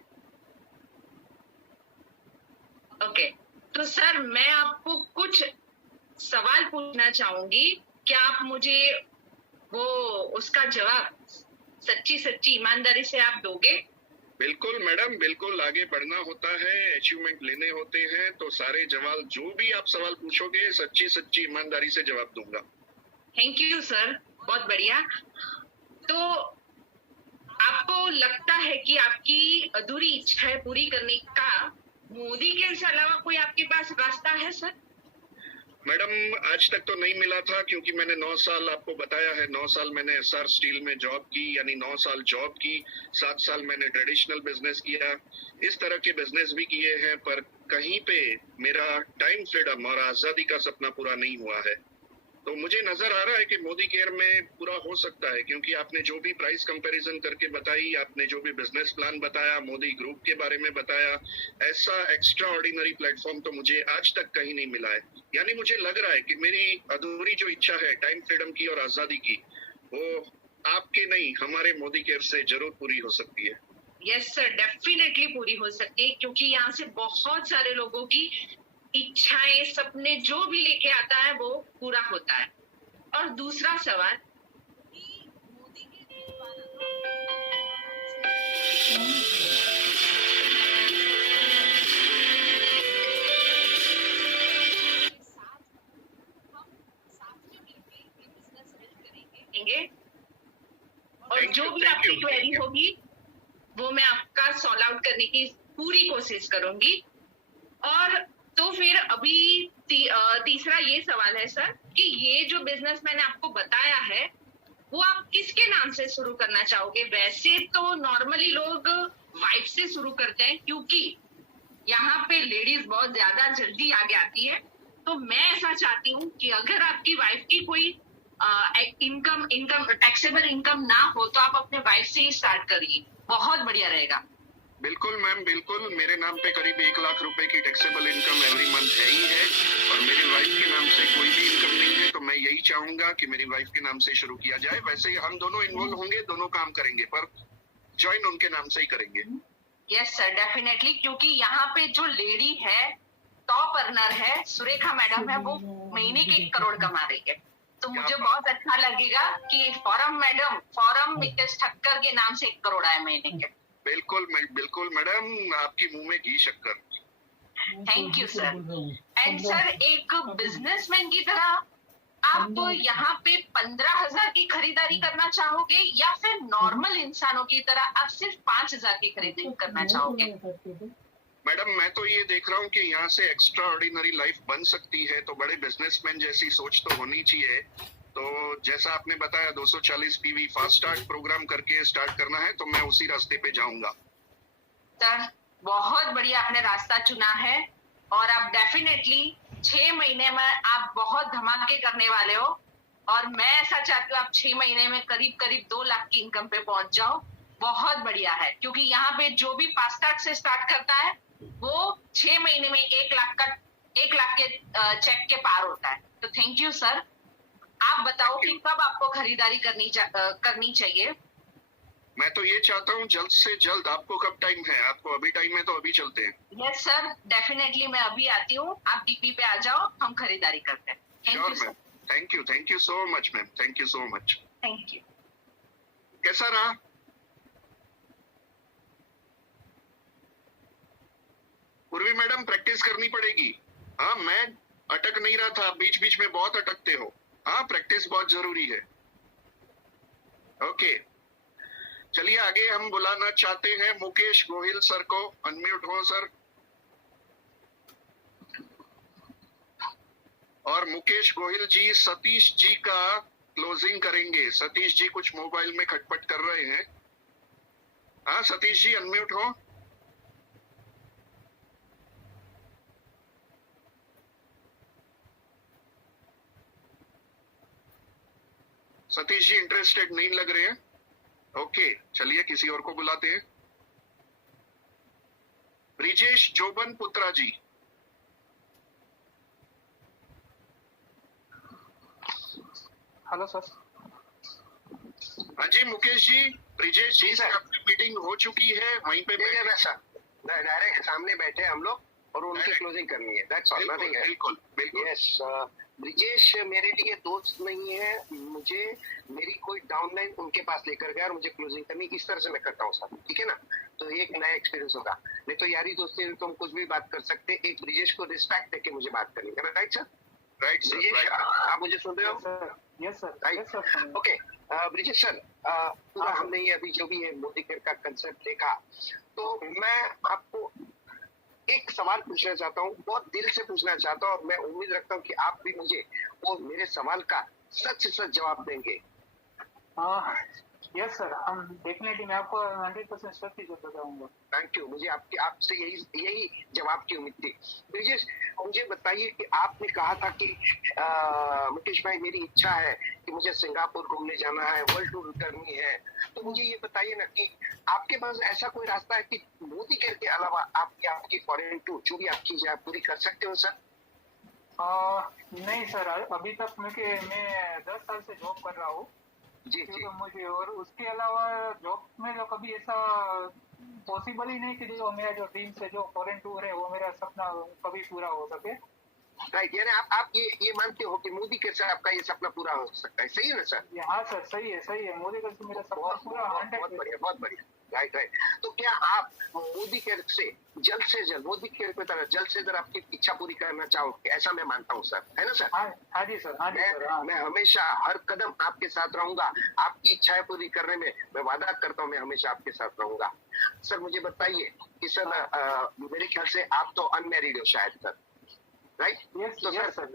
ओके, तो सर मैं आपको कुछ सवाल पूछना चाहूंगी, क्या आप मुझे वो उसका जवाब सच्ची ईमानदारी से आप दोगे? बिल्कुल मैडम, बिल्कुल. आगे बढ़ना होता है, अचीवमेंट लेने होते हैं, तो सारे जवाब जो भी आप सवाल पूछोगे सच्ची ईमानदारी से जवाब दूंगा. थैंक यू सर, बहुत बढ़िया. तो आपको लगता है कि आपकी अधूरी इच्छाएं पूरी करने का मोदी के अलावा कोई आपके पास रास्ता है सर? मैडम, आज तक तो नहीं मिला था, क्योंकि मैंने 9 साल आपको बताया है, 9 साल मैंने एसआर स्टील में जॉब की, यानी 9 साल जॉब की, 7 साल मैंने ट्रेडिशनल बिजनेस किया, इस तरह के बिजनेस भी किए हैं, पर कहीं पे मेरा टाइम फ्रीडम और आजादी का सपना पूरा नहीं हुआ है. तो मुझे नजर आ रहा है कि मोदी केयर में पूरा हो सकता है, क्योंकि आपने जो भी प्राइस कंपैरिजन करके बताई, आपने जो भी बिजनेस प्लान बताया, मोदी ग्रुप के बारे में बताया, ऐसा एक्स्ट्रा ऑर्डिनरी प्लेटफॉर्म तो मुझे आज तक कहीं नहीं मिला है. यानी मुझे लग रहा है कि मेरी अधूरी जो इच्छा है टाइम फ्रीडम की और आजादी की, वो आपके नहीं हमारे मोदी केयर से जरूर पूरी हो सकती है. यस सर, डेफिनेटली पूरी हो सकती है, क्योंकि यहाँ से बहुत सारे लोगों की इच्छाएं, सपने जो भी लेके आता है वो पूरा होता है. और दूसरा सवाल, मोदी के और जो भी आपकी क्वेरी होगी वो मैं आपका सॉल्व आउट करने की पूरी कोशिश करूंगी. और तो फिर अभी तीसरा ये सवाल है सर कि ये जो बिजनेस मैंने आपको बताया है वो आप किसके नाम से शुरू करना चाहोगे? वैसे तो नॉर्मली लोग वाइफ से शुरू करते हैं, क्योंकि यहाँ पे लेडीज बहुत ज्यादा जल्दी आगे आती है. तो मैं ऐसा चाहती हूँ कि अगर आपकी वाइफ की कोई इनकम टैक्सेबल इनकम ना हो तो आप अपने वाइफ से ही स्टार्ट करिए, बहुत बढ़िया रहेगा. बिल्कुल मैम, बिल्कुल. मेरे नाम पे करीब 1 लाख रुपए की टैक्सेबल इनकम एवरी मंथ है ही है, और मेरी वाइफ के नाम से कोई भी इनकम नहीं है, तो मैं यही चाहूंगा कि मेरी वाइफ के नाम से शुरू किया जाए. वैसे ही हम दोनों इन्वॉल्व होंगे, दोनों काम करेंगे, पर ज्वाइन उनके नाम से ही करेंगे. यस सर, डेफिनेटली, क्योंकि यहाँ पे जो लेडी है टॉप अर्नर है, सुरेखा मैडम है, वो महीने के 1 करोड़ कमा रही है. तो मुझे बहुत अच्छा लगेगा कि फॉरम मितेश ठक्कर के नाम से 1 करोड़ आए महीने के. बिल्कुल मैडम, आपकी मुंह में घी शक्कर. Thank you sir. And sir, एक बिजनेसमैन की तरह आप यहाँ पे 15,000 की खरीदारी करना चाहोगे या फिर नॉर्मल इंसानों की तरह आप सिर्फ 5,000 की खरीदारी करना चाहोगे? मैडम, मैं तो ये देख रहा हूँ कि यहाँ से एक्स्ट्रा ऑर्डिनरी लाइफ बन सकती है, तो बड़े बिजनेसमैन जैसी सोच तो होनी चाहिए. तो जैसा आपने बताया 240 PV फास्ट स्टार्ट प्रोग्राम करके स्टार्ट करना है, तो मैं उसी रास्ते पे जाऊंगा. सर, बहुत बढ़िया आपने रास्ता चुना है, और आप डेफिनेटली 6 महीने में आप बहुत धमाके करने वाले हो. और मैं ऐसा चाहती हूँ आप 6 महीने में करीब 2 लाख की इनकम पे पहुंच जाओ. बहुत बढ़िया है, क्योंकि यहाँ पे जो भी फास्ट ट्रैक से स्टार्ट करता है वो 6 महीने में 1 लाख के चेक के पार होता है। तो थैंक यू सर। आप बताओ कि कब आपको खरीदारी करनी चाहिए? मैं तो ये चाहता हूँ जल्द से जल्द। आपको कब टाइम है? आपको अभी टाइम है तो अभी चलते हैं। यस सर, डेफिनेटली मैं अभी आती हूँ। आप डीपी पे आ जाओ, हम खरीदारी करते हैं। Sure ma'am, thank you so much ma'am, thank you so much. Thank you. कैसा रहा? पूर्वी मैडम, प्रैक्टिस करनी पड़ेगी। हाँ, मैं अटक नहीं रहा था, बीच बीच में बहुत अटकते हो। हाँ, प्रैक्टिस बहुत जरूरी है। ओके, चलिए आगे हम बुलाना चाहते हैं मुकेश गोहिल सर को। अनम्यूट हो सर। और मुकेश गोहिल जी सतीश जी का क्लोजिंग करेंगे। सतीश जी कुछ मोबाइल में खटपट कर रहे हैं। हाँ सतीश जी, अनम्यूट हो। सतीश जी इंटरेस्टेड नहीं लग रहे हैं। ओके, चलिए किसी और को बुलाते हैं। ब्रिजेश जोबन पुत्रा जी। Hello sir. हाँ जी मुकेश जी, ब्रिजेश जी से आपकी मीटिंग हो चुकी है, वहीं पे बैठे सर। डायरेक्ट सामने बैठे हम लोग और उनकी क्लोजिंग करनी है। दैट्स ऑल, नथिंग है। बिल्कुल बिल्कुल। यस, ब्रिजेश मेरे लिए दोस्त नहीं है, मुझे मेरी कोई डाउनलाइन उनके पास लेकर गया और मुझे क्लोजिंग करनी, इस तरह से मैं करता हूँ सर, ठीक है ना। तो एक नया एक्सपीरियंस होगा। नहीं तो यारी दोस्ती में तो हम कुछ भी बात कर सकते। एक ब्रिजेश को रिस्पेक्ट देके मुझे बात करनी है, राइट सर? राइट सर, आप मुझे सुन रहे हो? Yes sir, right. Okay Brijesh sir, पूरा हमने ये अभी जो भी है मोदी केयर का कंसेप्ट देखा, तो मैं आपको एक सवाल पूछना चाहता हूँ, बहुत दिल से पूछना चाहता हूँ, और मैं उम्मीद रखता हूँ कि आप भी मुझे वो मेरे सवाल का सच सच जवाब देंगे। यस सर, हम डेफिनेटली, मैं आपको 100% सच्ची जो बताऊंगा। Thank you. मुझे आपसे यही जवाब की उम्मीद थी। ब्रिजेश, मुझे बताइए कि आपने कहा था कि मुकेश भाई मेरी इच्छा है कि मुझे सिंगापुर घूमने जाना है, वर्ल्ड टूर करनी है। तो मुझे ये बताइए ना कि आपके पास ऐसा कोई रास्ता है कि मोदी केयर के अलावा आपकी फॉरेन टूर जो भी आपकी जाए पूरी कर सकते हो सर? नहीं सर, अभी तक मैं 10 साल से जॉब कर रहा हूँ जी जी। तो मुझे, और उसके अलावा जॉब में जो कभी ऐसा पॉसिबल ही नहीं कि जो मेरा जो ड्रीम से जो फॉरेन टूर है वो मेरा सपना कभी पूरा हो सके। राइट, यानी आप ये मानते हो कि मोदी के साथ आपका ये सपना पूरा हो सकता है, सही है ना सर? हाँ सर, सही है, मोदी के साथ मेरा सपना पूरा। बहुत बढ़िया, बहुत बढ़िया। राइट। तो क्या आप मोदी केयर से जल्द मोदी केयर की तरह जल्द से जल्द आपकी इच्छा पूरी करना चाहोगे, ऐसा मैं मानता हूँ सर, है ना सर? हाँ जी सर, हाँ जी सर। मैं हमेशा हर कदम आपके साथ रहूंगा, आपकी इच्छाएं पूरी करने में मैं वादा करता हूँ, मैं हमेशा आपके साथ रहूंगा। सर मुझे बताइए कि सर मेरे ख्याल से आप तो अनमैरिड हो शायद सर, राइट? तो सर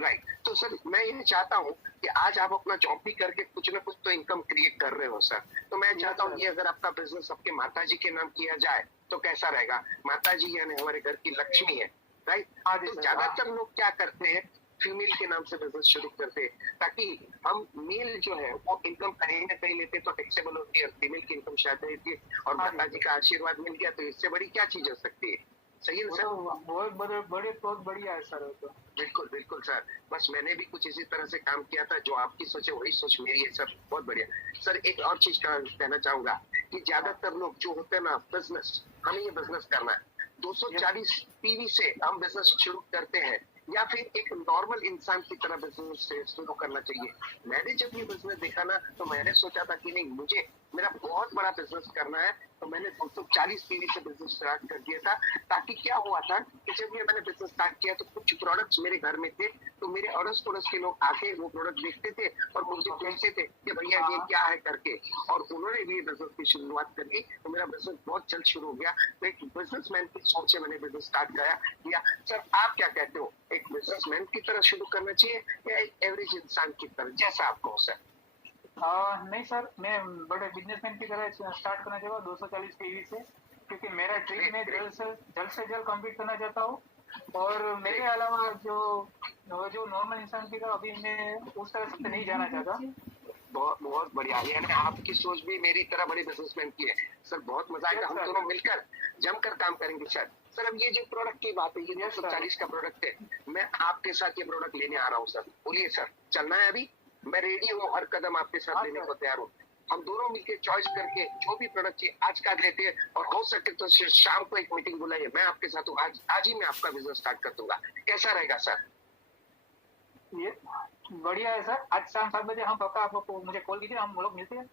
राइट, तो सर मैं ये चाहता हूँ कि आज आप अपना जॉब भी करके कुछ ना कुछ तो इनकम क्रिएट कर रहे हो सर। तो मैं चाहता हूँ कि अगर आपका बिजनेस आपके माता जी के नाम किया जाए तो कैसा रहेगा? माता जी यानी हमारे घर की लक्ष्मी है, राइट? तो ज्यादातर लोग क्या करते हैं, फीमेल के नाम से बिजनेस शुरू करते हैं, ताकि हम मेल जो है वो इनकम कहीं ना कहीं लेते तो टैक्सेबल होती है, फीमेल की इनकम शायद रहती है, और माता जी का आशीर्वाद मिल गया तो इससे बड़ी क्या चीज हो सकती है? सही है सर? बहुत बढ़िया है सर। तो बिल्कुल सर, बस मैंने भी कुछ इसी तरह से काम किया था, जो आपकी सोच है वही सोच मेरी है सर। बहुत बढ़िया सर। एक और चीज कहना चाहूंगा कि ज्यादातर लोग जो होते हैं ना, बिजनेस, हमें ये बिजनेस करना है, 240 पीवी से हम बिजनेस शुरू करते हैं, या फिर एक नॉर्मल इंसान की तरह बिजनेस से शुरू करना चाहिए। मैंने जब ये बिजनेस देखा ना तो मैंने सोचा था कि नहीं, मुझे मेरा बहुत बड़ा बिजनेस करना है, तो मैंने 240 पीवी से बिजनेस स्टार्ट कर दिया था। ताकि क्या हुआ था कि जब ये मैंने बिजनेस स्टार्ट किया तो कुछ प्रोडक्ट्स मेरे घर में थे, तो मेरे अड़ोस पड़ोस के लोग आके वो प्रोडक्ट देखते थे और मुझे पूछते थे कि भैया ये क्या है करके, और उन्होंने भी बिजनेस की शुरुआत कर दी, तो मेरा बिजनेस बहुत जल्द शुरू हो गया। तो एक बिजनेसमैन की सोच से मैंने बिजनेस स्टार्ट किया। सर आप क्या कहते हो, एक बिजनेसमैन की तरह शुरू करना चाहिए या एक एवरेज इंसान की तरह, जैसा आप कहो सर? नहीं सर, मैं बड़े बिजनेसमैन की तरह स्टार्ट करना चाहूँगा 240 पीवी से, क्योंकि मेरा ड्रीम है जल्द से जल्द कंप्लीट करना चाहता हूँ। और मेरे अलावा जो नॉर्मल इंसान की तरह अभी मैं उस तरह से नहीं जाना चाहता। बहुत बहुत बढ़िया, यानी आपकी सोच भी मेरी तरह बड़े बिजनेसमैन की है सर। बहुत मजा आएगा, हम दोनों मिलकर जमकर काम करेंगे सर। सर अब ये जो प्रोडक्ट की बात है, ये 240 का प्रोडक्ट है, मैं आपके साथ ये प्रोडक्ट लेने आ रहा हूँ सर। बोलिए सर, चलना है अभी? मैं रेडी हूँ, हर कदम आपके साथ लेने को तैयार हूँ। हम दोनों मिलकर चॉइस करके जो भी प्रोडक्ट चाहिए आज का लेते हैं, और हो सके तो शाम को एक मीटिंग बुलाइए, मैं आपके साथ हूँ। आज ही मैं आपका बिजनेस स्टार्ट कर दूंगा, कैसा रहेगा सर? ये बढ़िया है सर। आज शाम 7 बजे हम पक्का आपको मुझे कॉल कीजिए, हम लोग मिलते हैं,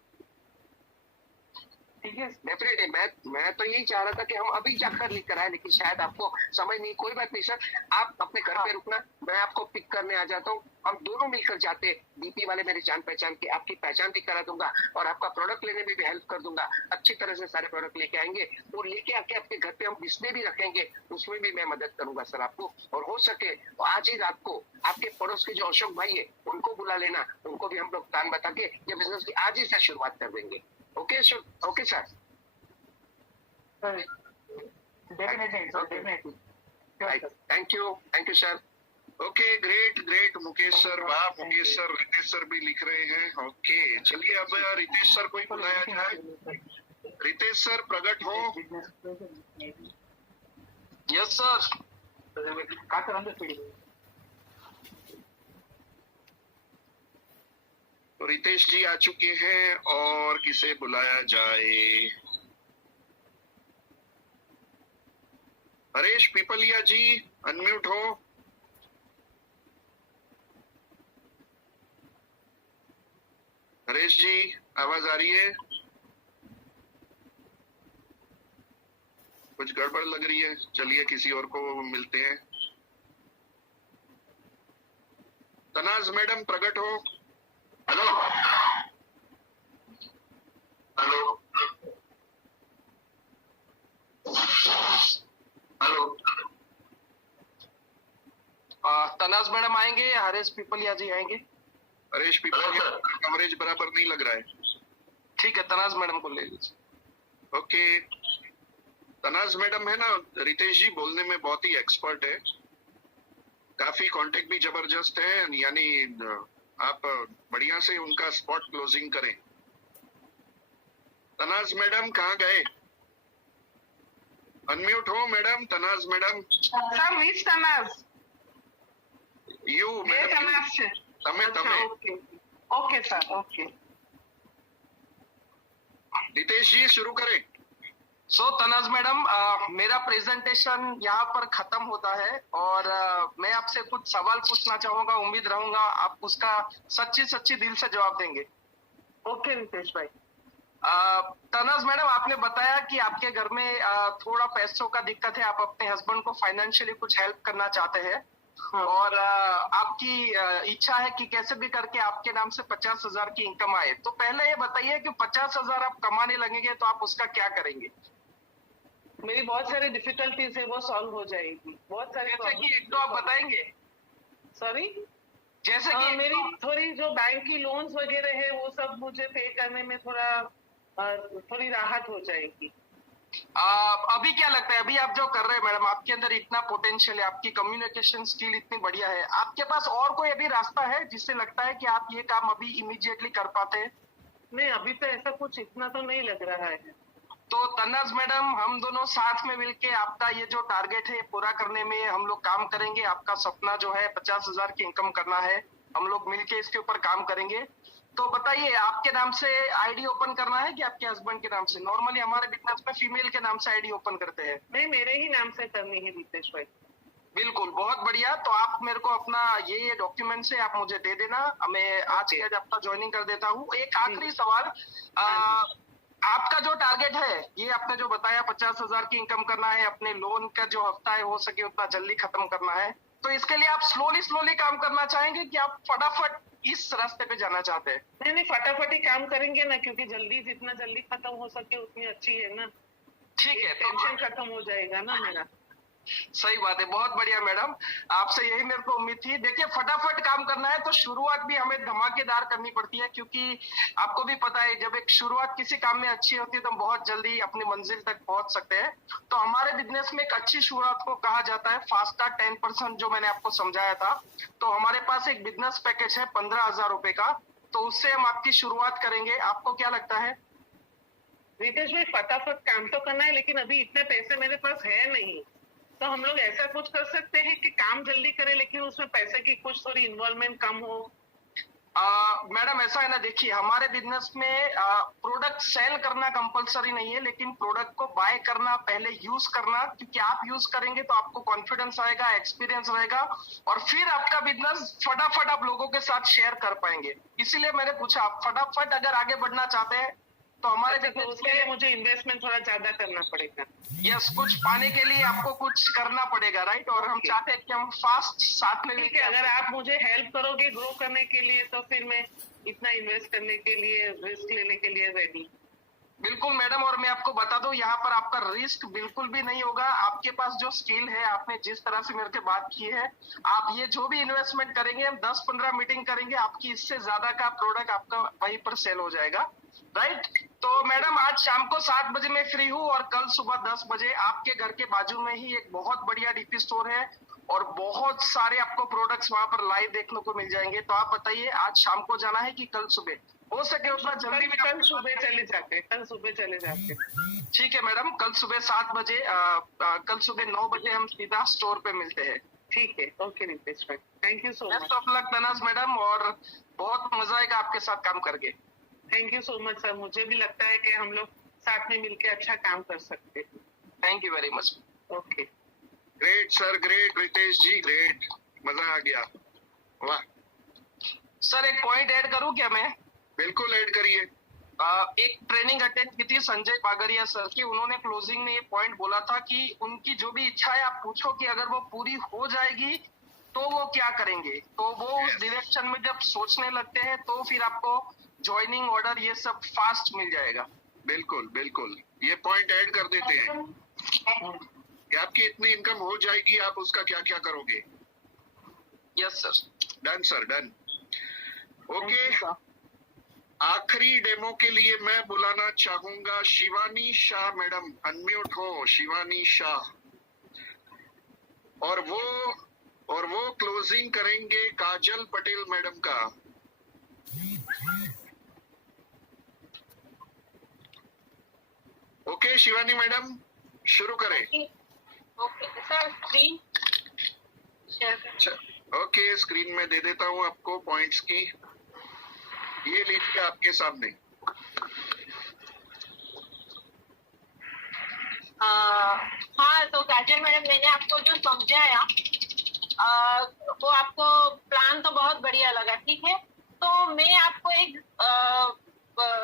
ठीक है? डेफिनेटली मैं तो यही चाह रहा था कि हम अभी जाकर लेकर आए, लेकिन शायद आपको समझ नहीं। कोई बात नहीं सर, आप अपने घर पे रुकना, मैं आपको पिक करने आ जाता हूँ। हम दोनों मिलकर जाते, डीपी वाले मेरे जान पहचान के, आपकी पहचान भी करा दूंगा और आपका प्रोडक्ट लेने में भी हेल्प कर दूंगा। अच्छी तरह से सारे प्रोडक्ट लेके आएंगे और लेके आके आपके घर पे हम डिस्प्ले भी रखेंगे, उसमें भी मैं मदद करूंगा सर आपको। और हो सके तो आज ही रात को आपके पड़ोस के जो अशोक भाई है उनको बुला लेना, उनको भी हम लोग प्लान बता के ये बिजनेस की आज ही से शुरुआत कर देंगे। Okay sir? Okay sir, definitely. Thank you sir. Okay, great Mukesh sir, वाह मुकेश सर, रितेश सर भी लिख रहे हैं। ओके चलिए, अब रितेश सर को ही बुलाया जाए। रितेश सर प्रकट हो। Yes sir. तो रितेश जी आ चुके हैं, और किसे बुलाया जाए? हरेश पीपलिया जी अनम्यूट हो। हरेश जी आवाज आ रही है? कुछ गड़बड़ लग रही है। चलिए किसी और को मिलते हैं। तनाज मैडम प्रकट हो। Hello hello hello. Tanaz madam आएंगे या हरेश पीपलिया जी आएंगे? हरेश पीपलिया कवरेज बराबर नहीं लग रहा है। ठीक है, तनाज मैडम को ले लीजिए। ओके, तनाज मैडम है ना, रितेश जी बोलने में बहुत ही एक्सपर्ट है, काफी कांटेक्ट भी जबरदस्त है, यानी आप बढ़िया से उनका स्पॉट क्लोजिंग करें। तनाज मैडम कहाँ गए? अनम्यूट हो madam. Tanaz madam. Sir which Tanaz? You madam. તમે okay sir, okay. Ritesh ji शुरू करें। सो तनाज मैडम, मेरा प्रेजेंटेशन यहाँ पर खत्म होता है और मैं आपसे कुछ सवाल पूछना चाहूंगा। उम्मीद रहूंगा आप उसका सच्ची दिल से जवाब देंगे। ओके रितेश भाई। तनाज मैडम, आपने बताया कि आपके घर में थोड़ा पैसों का दिक्कत है, आप अपने हस्बैंड को फाइनेंशियली कुछ हेल्प करना चाहते हैं। हाँ। और आपकी इच्छा है कि कैसे भी करके आपके नाम से 50,000 की इनकम आए। तो पहले ये बताइए कि 50,000 आप कमाने लगेंगे तो आप उसका क्या करेंगे? मेरी बहुत सारी डिफिकल्टीज है, वो सॉल्व हो जाएगी। बहुत सारी, जैसे कि एक तो आप बताएंगे। सॉरी, जैसे कि मेरी थोड़ी जो बैंक की लोन्स वगैरह है वो सब मुझे पे करने में थोड़ी राहत हो जाएगी। अभी क्या लगता है, अभी आप जो कर रहे हैं मैडम, आपके अंदर इतना पोटेंशियल है, आपकी कम्युनिकेशन स्किल इतनी बढ़िया है, आपके पास और कोई अभी रास्ता है जिससे लगता है कि आप ये काम अभी इमीडिएटली कर पाते हैं? नहीं, अभी तो ऐसा कुछ इतना तो नहीं लग रहा है। तो तन्नाज मैडम, हम दोनों साथ में मिलके आपका ये जो टारगेट है पूरा करने में हम लोग काम करेंगे। आपका सपना जो है 50,000 की इनकम करना है, हम लोग मिलके इसके ऊपर काम करेंगे। तो बताइए, आपके नाम से आईडी ओपन करना है कि आपके हस्बैंड के नाम से? नॉर्मली हमारे बिजनेस में फीमेल के नाम से आईडी ओपन करते हैं। नहीं, मेरे ही नाम से करनी है रितेश भाई। बिल्कुल, बहुत बढ़िया। तो आप मेरे को अपना ये डॉक्यूमेंट्स है आप मुझे दे देना, मैं आज ही आज आपका ज्वाइनिंग कर देता हूँ। एक आखिरी सवाल, आपका जो टारगेट है, ये आपने जो बताया 50,000 की इनकम करना है, अपने लोन का जो हफ्ता है हो सके उतना जल्दी खत्म करना है, तो इसके लिए आप स्लोली काम करना चाहेंगे कि आप फटाफट इस रास्ते पे जाना चाहते हैं? नहीं, फटाफट ही काम करेंगे ना, क्योंकि जितना जल्दी खत्म हो सके उतनी अच्छी है ना। ठीक है, टेंशन खत्म हो जाएगा ना मेरा। सही बात है, बहुत बढ़िया मैडम, आपसे यही मेरे को उम्मीद थी। देखिए, फटाफट काम करना है तो शुरुआत भी हमें धमाकेदार करनी पड़ती है, क्योंकि आपको भी पता है जब एक शुरुआत किसी काम में अच्छी होती है तो हम बहुत जल्दी अपनी मंजिल तक पहुंच सकते हैं। तो हमारे बिजनेस में एक अच्छी शुरुआत को कहा जाता है फास्ट स्टार्ट 10%, जो मैंने आपको समझाया था। तो हमारे पास एक बिजनेस पैकेज है 15,000 रुपए का, तो उससे हम आपकी शुरुआत करेंगे। आपको क्या लगता है? रितेश भाई, फटाफट काम तो करना है, लेकिन अभी इतने पैसे मेरे पास है नहीं। तो हम लोग ऐसा कुछ कर सकते हैं कि काम जल्दी करें, लेकिन उसमें पैसे की कुछ थोड़ी इन्वॉल्वमेंट कम हो। मैडम ऐसा है ना, देखिए हमारे बिजनेस में प्रोडक्ट सेल करना कंपलसरी नहीं है, लेकिन प्रोडक्ट को बाय करना, पहले यूज करना, क्योंकि आप यूज करेंगे तो आपको कॉन्फिडेंस आएगा, एक्सपीरियंस रहेगा, और फिर आपका बिजनेस फटाफट आप लोगों के साथ शेयर कर पाएंगे। इसीलिए मैंने पूछा, आप फटाफट अगर आगे बढ़ना चाहते हैं तो हमारे तो बिजनेस उसके लिए मुझे इन्वेस्टमेंट थोड़ा ज्यादा करना पड़ेगा। यस, कुछ पाने के लिए आपको कुछ करना पड़ेगा, राइट। और हम चाहते हैं कि हम फास्ट साथ में ठीक है, अगर आप मुझे हेल्प करोगे ग्रो करने के लिए, तो फिर मैं इतना इन्वेस्ट करने के लिए, रिस्क लेने के लिए रेडी। बिल्कुल मैडम, और मैं आपको बता दूं, यहाँ पर आपका रिस्क बिल्कुल भी नहीं होगा। आपके पास जो स्किल है, आपने जिस तरह से मेरे से बात की है, आप ये जो भी इन्वेस्टमेंट करेंगे, हम 10-15 मीटिंग करेंगे, आपकी इससे ज्यादा का प्रोडक्ट आपका वहीं पर सेल हो जाएगा, राइट। तो मैडम आज शाम को 7 बजे मैं फ्री हूँ, और कल सुबह 10 बजे आपके घर के बाजू में ही एक बहुत बढ़िया डीपी स्टोर है, और बहुत सारे आपको प्रोडक्ट्स वहां पर लाइव देखने को मिल जाएंगे। तो आप बताइए, आज शाम को जाना है कि कल सुबह? हो सके उतना जल्दी भी कल सुबह चले जाते, कल सुबह चले जाते। ठीक है मैडम, कल सुबह 7 बजे, कल सुबह 9 बजे हम सीधा स्टोर पे मिलते हैं। ठीक है, ओके रितेश भाई, thank you so much. Best of luck Tanaz madam, और बहुत मजा आएगा आपके साथ काम करके। Thank you so much sir, मुझे भी लगता है कि हम लोग साथ में मिलकर अच्छा काम कर सकते हैं। Thank you very much. Okay, great sir, great Ritesh ji, great, मजा आ गया, वाह। सर एक पॉइंट ऐड करूं क्या मैं? बिल्कुल ऐड करिए। एक ट्रेनिंग अटेंड की थी संजय पागरिया सर की, उन्होंने क्लोजिंग में ये पॉइंट बोला था कि उनकी जो भी इच्छा है, आप पूछो कि अगर वो पूरी हो जाएगी तो वो क्या करेंगे। तो वो उस डायरेक्शन में जब सोचने लगते हैं तो फिर आपको ज्वाइनिंग ऑर्डर ये सब फास्ट मिल जाएगा। बिल्कुल बिल्कुल, ये पॉइंट ऐड कर देते हैं कि आपकी इतनी इनकम हो जाएगी, आप उसका क्या क्या करोगे। Yes sir, done sir, done. Okay, आखिरी डेमो के लिए मैं बुलाना चाहूंगा शिवानी शाह मैडम, अनम्यूट हो शिवानी शाह, और वो क्लोजिंग करेंगे काजल पटेल मैडम का। ओके शिवानी मैडम, शुरू करें। Okay sir, screen share. Okay, screen में दे देता हूं आपको पॉइंट्स की, ये लीजिए आपके सामने। हाँ, तो काजल मैडम, मैंने आपको जो समझाया वो आपको प्लान तो बहुत बढ़िया लगा, ठीक है। तो मैं आपको एक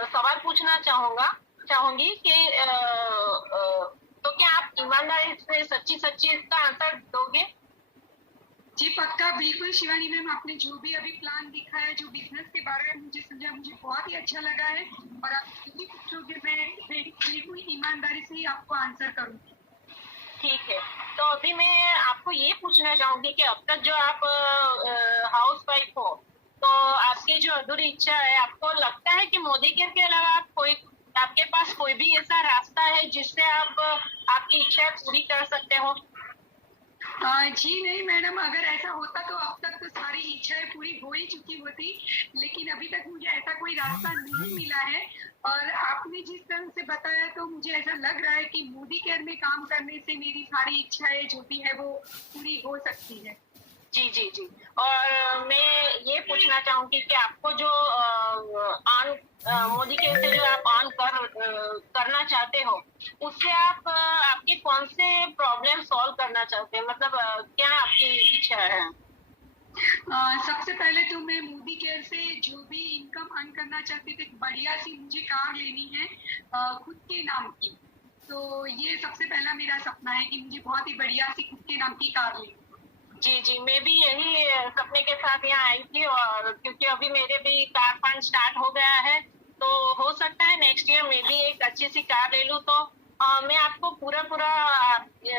सवाल पूछना चाहूंगी कि तो क्या आप ईमानदारी से सच्ची इसका आंसर दोगे? जी पक्का, बिल्कुल शिवानी मैम, आपने जो भी अभी प्लान दिखाया, जो बिजनेस के बारे में मुझे समझा, मुझे बहुत ही अच्छा लगा है, और आप जो भी पूछोगे मैं बिल्कुल ईमानदारी से ही आपको आंसर करूंगी। ठीक है, तो अभी मैं आपको ये पूछना चाहूंगी कि अब तक जो आप हाउस वाइफ हो, तो आपकी जो अधूरी इच्छा है, आपको लगता है कि मोदी केयर के अलावा आपके पास कोई भी ऐसा रास्ता है जिससे आप आपकी इच्छा पूरी कर सकते हो? जी नहीं मैडम, अगर ऐसा होता तो अब तक तो सारी इच्छाएं पूरी हो ही चुकी होती, लेकिन अभी तक मुझे ऐसा कोई रास्ता नहीं मिला है। और आपने जिस तरह से बताया तो मुझे ऐसा लग रहा है कि मोदी केयर में काम करने से मेरी सारी इच्छाएं जो भी है वो पूरी हो सकती है। जी, और मैं ये पूछना चाहूंगी कि आपको जो मोदी केयर से जो आप ऑन करना चाहते हो, उससे आप आपके कौन से प्रॉब्लम सॉल्व करना चाहते हैं, मतलब क्या आपकी इच्छा है? सबसे पहले तो मैं मोदी केयर से जो भी इनकम अर्न करना चाहती थी, बढ़िया सी मुझे कार लेनी है खुद के नाम की। तो ये सबसे पहला मेरा सपना है कि मुझे बहुत ही बढ़िया सी खुद के नाम की कार लेनी। जी, मैं भी यही सपने के साथ यहाँ आई थी, और क्योंकि अभी मेरे भी कार फंड स्टार्ट हो गया है, तो हो सकता है नेक्स्ट ईयर मैं भी एक अच्छी सी कार ले लूँ। तो मैं आपको पूरा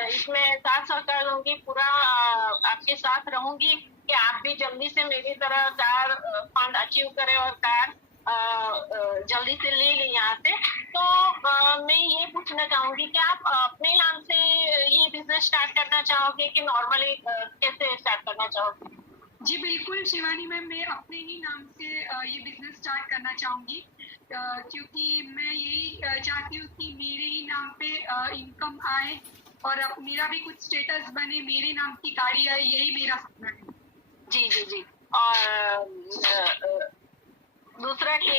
इसमें साथ सहकार दूंगी, पूरा आपके साथ रहूंगी कि आप भी जल्दी से मेरी तरह कार फंड अचीव करें और कार जल्दी से ले लें यहाँ से। तो मैं ये पूछना चाहूंगी कि आप अपने नाम से ये बिजनेस स्टार्ट करना चाहोगे कि नॉर्मली कैसे स्टार्ट करना चाहोगे? जी बिल्कुल शिवानी मैम, मैं अपने ही नाम से ये बिजनेस स्टार्ट करना चाहूंगी, क्योंकि मैं यही चाहती हूँ कि मेरे ही नाम पे इनकम आए और अब मेरा भी कुछ स्टेटस बने, मेरे नाम की गाड़ी आए, यही मेरा सपना है। जी जी जी। और दूसरा कि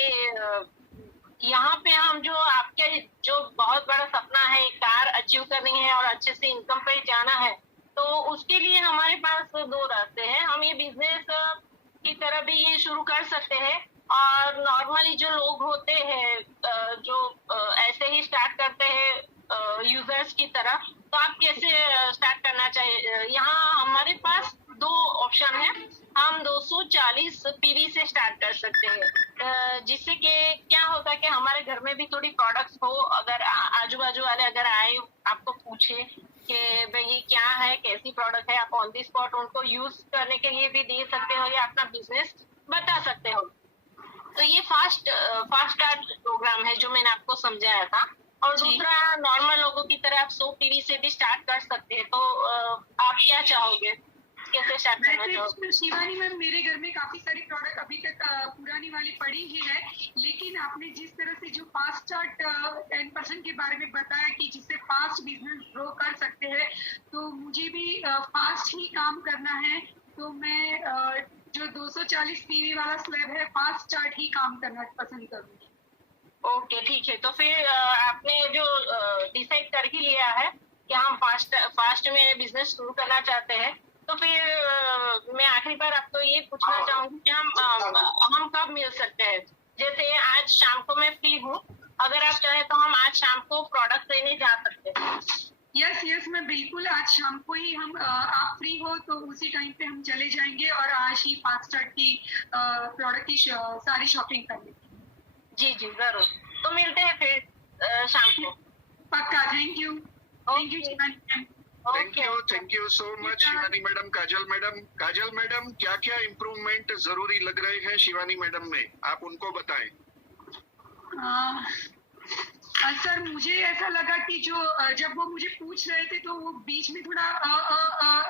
यहाँ पे हम जो आपके जो बहुत बड़ा सपना है कार अचीव करनी है और अच्छे से इनकम पे जाना है, तो उसके लिए हमारे पास दो रास्ते हैं। हम ये बिजनेस की तरह भी ये शुरू कर सकते हैं, और नॉर्मली जो लोग होते हैं जो ऐसे ही स्टार्ट करते हैं यूजर्स की तरह, तो आप कैसे स्टार्ट करना चाहिए? यहाँ हमारे पास दो ऑप्शन है। हम 240 पीवी से स्टार्ट कर सकते हैं, जिससे कि क्या होता है कि हमारे घर में भी थोड़ी प्रोडक्ट्स हो। अगर आजू बाजू वाले अगर आए आपको पूछे कि भाई ये क्या है, कैसी प्रोडक्ट है, आप ऑन द स्पॉट उनको यूज करने के लिए भी दे सकते हो या अपना बिजनेस बता सकते हो। तो ये फास्ट स्टार्ट प्रोग्राम है जो मैंने आपको समझाया था। और दूसरा, नॉर्मल लोगों की तरह आप 100 पीवी से भी स्टार्ट कर सकते हैं। तो आप क्या चाहोगे, कैसे स्टार्ट करना चाहोगे? शिवानी मैम, मेरे घर में काफी सारी प्रोडक्ट अभी तक पुरानी वाली पड़ी ही है, लेकिन आपने जिस तरह से जो फास्ट स्टार्ट 10% के बारे में बताया कि जिससे फास्ट बिजनेस ग्रो कर सकते हैं, तो मुझे भी फास्ट ही काम करना है। तो मैं जो 240 पीवी वाला स्लैब है, फास्ट स्टार्ट ही काम करना पसंद करूंगी। ओके ठीक है। तो फिर आपने जो डिसाइड कर ही लिया है कि हम फास्ट में बिजनेस शुरू करना चाहते हैं, तो फिर मैं आखिरी बार आपको ये पूछना चाहूंगी कि हम कब मिल सकते हैं? जैसे आज शाम को मैं फ्री हूँ, अगर आप चाहे तो हम आज शाम को प्रोडक्ट लेने जा सकते हैं। यस, मैं बिल्कुल आज शाम को ही आप फ्री हो तो उसी टाइम पे हम चले जाएंगे और आज ही फास्ट स्टार्ट की प्रोडक्ट की सारी शॉपिंग कर लेंगे। जी जी जरूर। तो मिलते हैं फिर शाम को। पक्का। Thank you Shivani ma'am. Thank you so much Shivani madam. Kajal madam, क्या क्या इम्प्रूवमेंट जरूरी लग रहे हैं शिवानी मैडम में, आप उनको बताएं। सर, मुझे ऐसा लगा कि जब वो मुझे पूछ रहे थे तो वो बीच में थोड़ा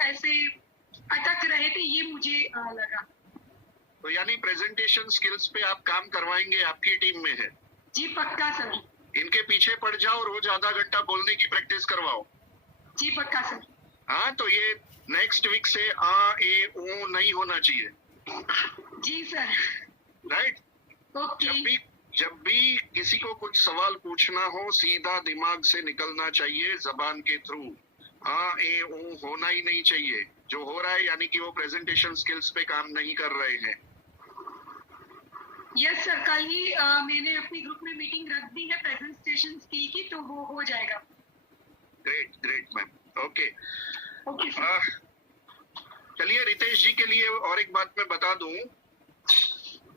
ऐसे अटक रहे थे, ये मुझे लगा। तो यानी प्रेजेंटेशन स्किल्स पे आप काम करवाएंगे, आपकी टीम में है? जी पक्का सर। इनके पीछे पड़ जाओ, रोज आधा घंटा बोलने की प्रैक्टिस करवाओ। जी पक्का सर। हाँ, तो ये नेक्स्ट वीक से आ ए ओ नहीं होना चाहिए। जी सर। राइट। ओके। जब भी किसी को कुछ सवाल पूछना हो, सीधा दिमाग से निकलना चाहिए, जबान के थ्रू। आ ए ओ होना ही नहीं चाहिए। जो हो रहा है यानी कि वो प्रेजेंटेशन स्किल्स पे काम नहीं कर रहे हैं। यस सर, कल ही मैंने अपनी ग्रुप में मीटिंग रख दी है प्रेजेंटेशन स्किल की, तो वो हो जाएगा। Great ma'am. ओके। सर। चलिए, रितेश जी के लिए और एक बात मैं बता दूं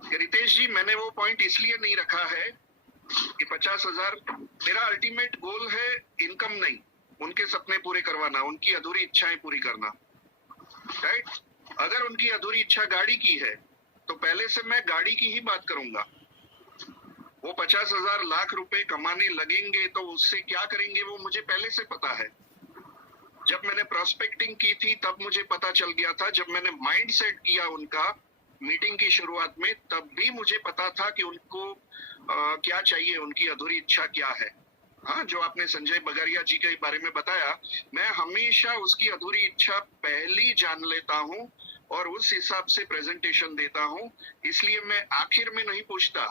कि रितेश जी, मैंने वो पॉइंट इसलिए नहीं रखा है कि 50,000 मेरा अल्टीमेट गोल है, इनकम नहीं, उनके सपने पूरे करवाना, उनकी अधूरी इच्छाएं पूरी करना। राइट। अगर उनकी अधूरी इच्छा गाड़ी की है तो पहले से मैं गाड़ी की ही बात करूंगा। वो 50,000 लाख रुपए कमाने लगेंगे तो उससे क्या करेंगे वो मुझे पहले से पता है। जब मैंने प्रोस्पेक्टिंग की थी तब मुझे पता चल गया था। जब मैंने माइंड सेट किया उनका मीटिंग की शुरुआत में, तब भी मुझे पता था कि उनको क्या चाहिए, उनकी अधूरी इच्छा क्या है। हाँ, जो आपने संजय बगारिया जी के बारे में बताया, मैं हमेशा उसकी अधूरी इच्छा पहली जान लेता हूँ और उस हिसाब से प्रेजेंटेशन देता हूँ। इसलिए मैं आखिर में नहीं पूछता।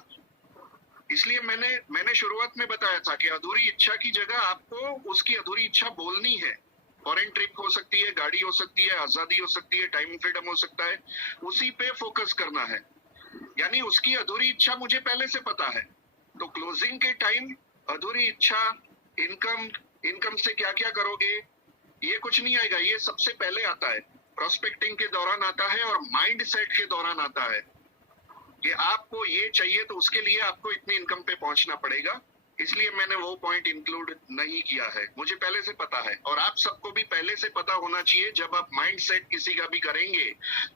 इसलिए मैंने शुरुआत में बताया था कि अधूरी इच्छा की जगह आपको उसकी अधूरी इच्छा बोलनी है। फॉरेन ट्रिप हो सकती है, गाड़ी हो सकती है, आजादी हो सकती है, टाइम फ्रीडम हो सकता है, उसी पे फोकस करना है। यानी उसकी अधूरी इच्छा मुझे पहले से पता है। तो क्लोजिंग के टाइम अधूरी इच्छा, इनकम से क्या क्या करोगे, ये कुछ नहीं आएगा। ये सबसे पहले आता है, प्रोस्पेक्टिंग के दौरान आता है और माइंड सेट के दौरान आता है कि आपको ये चाहिए तो उसके लिए आपको इतनी इनकम पे पहुंचना पड़ेगा। इसलिए मैंने वो पॉइंट इंक्लूड नहीं किया है, मुझे पहले से पता है। और आप सबको भी पहले से पता होना चाहिए। जब आप माइंड सेट किसी का भी करेंगे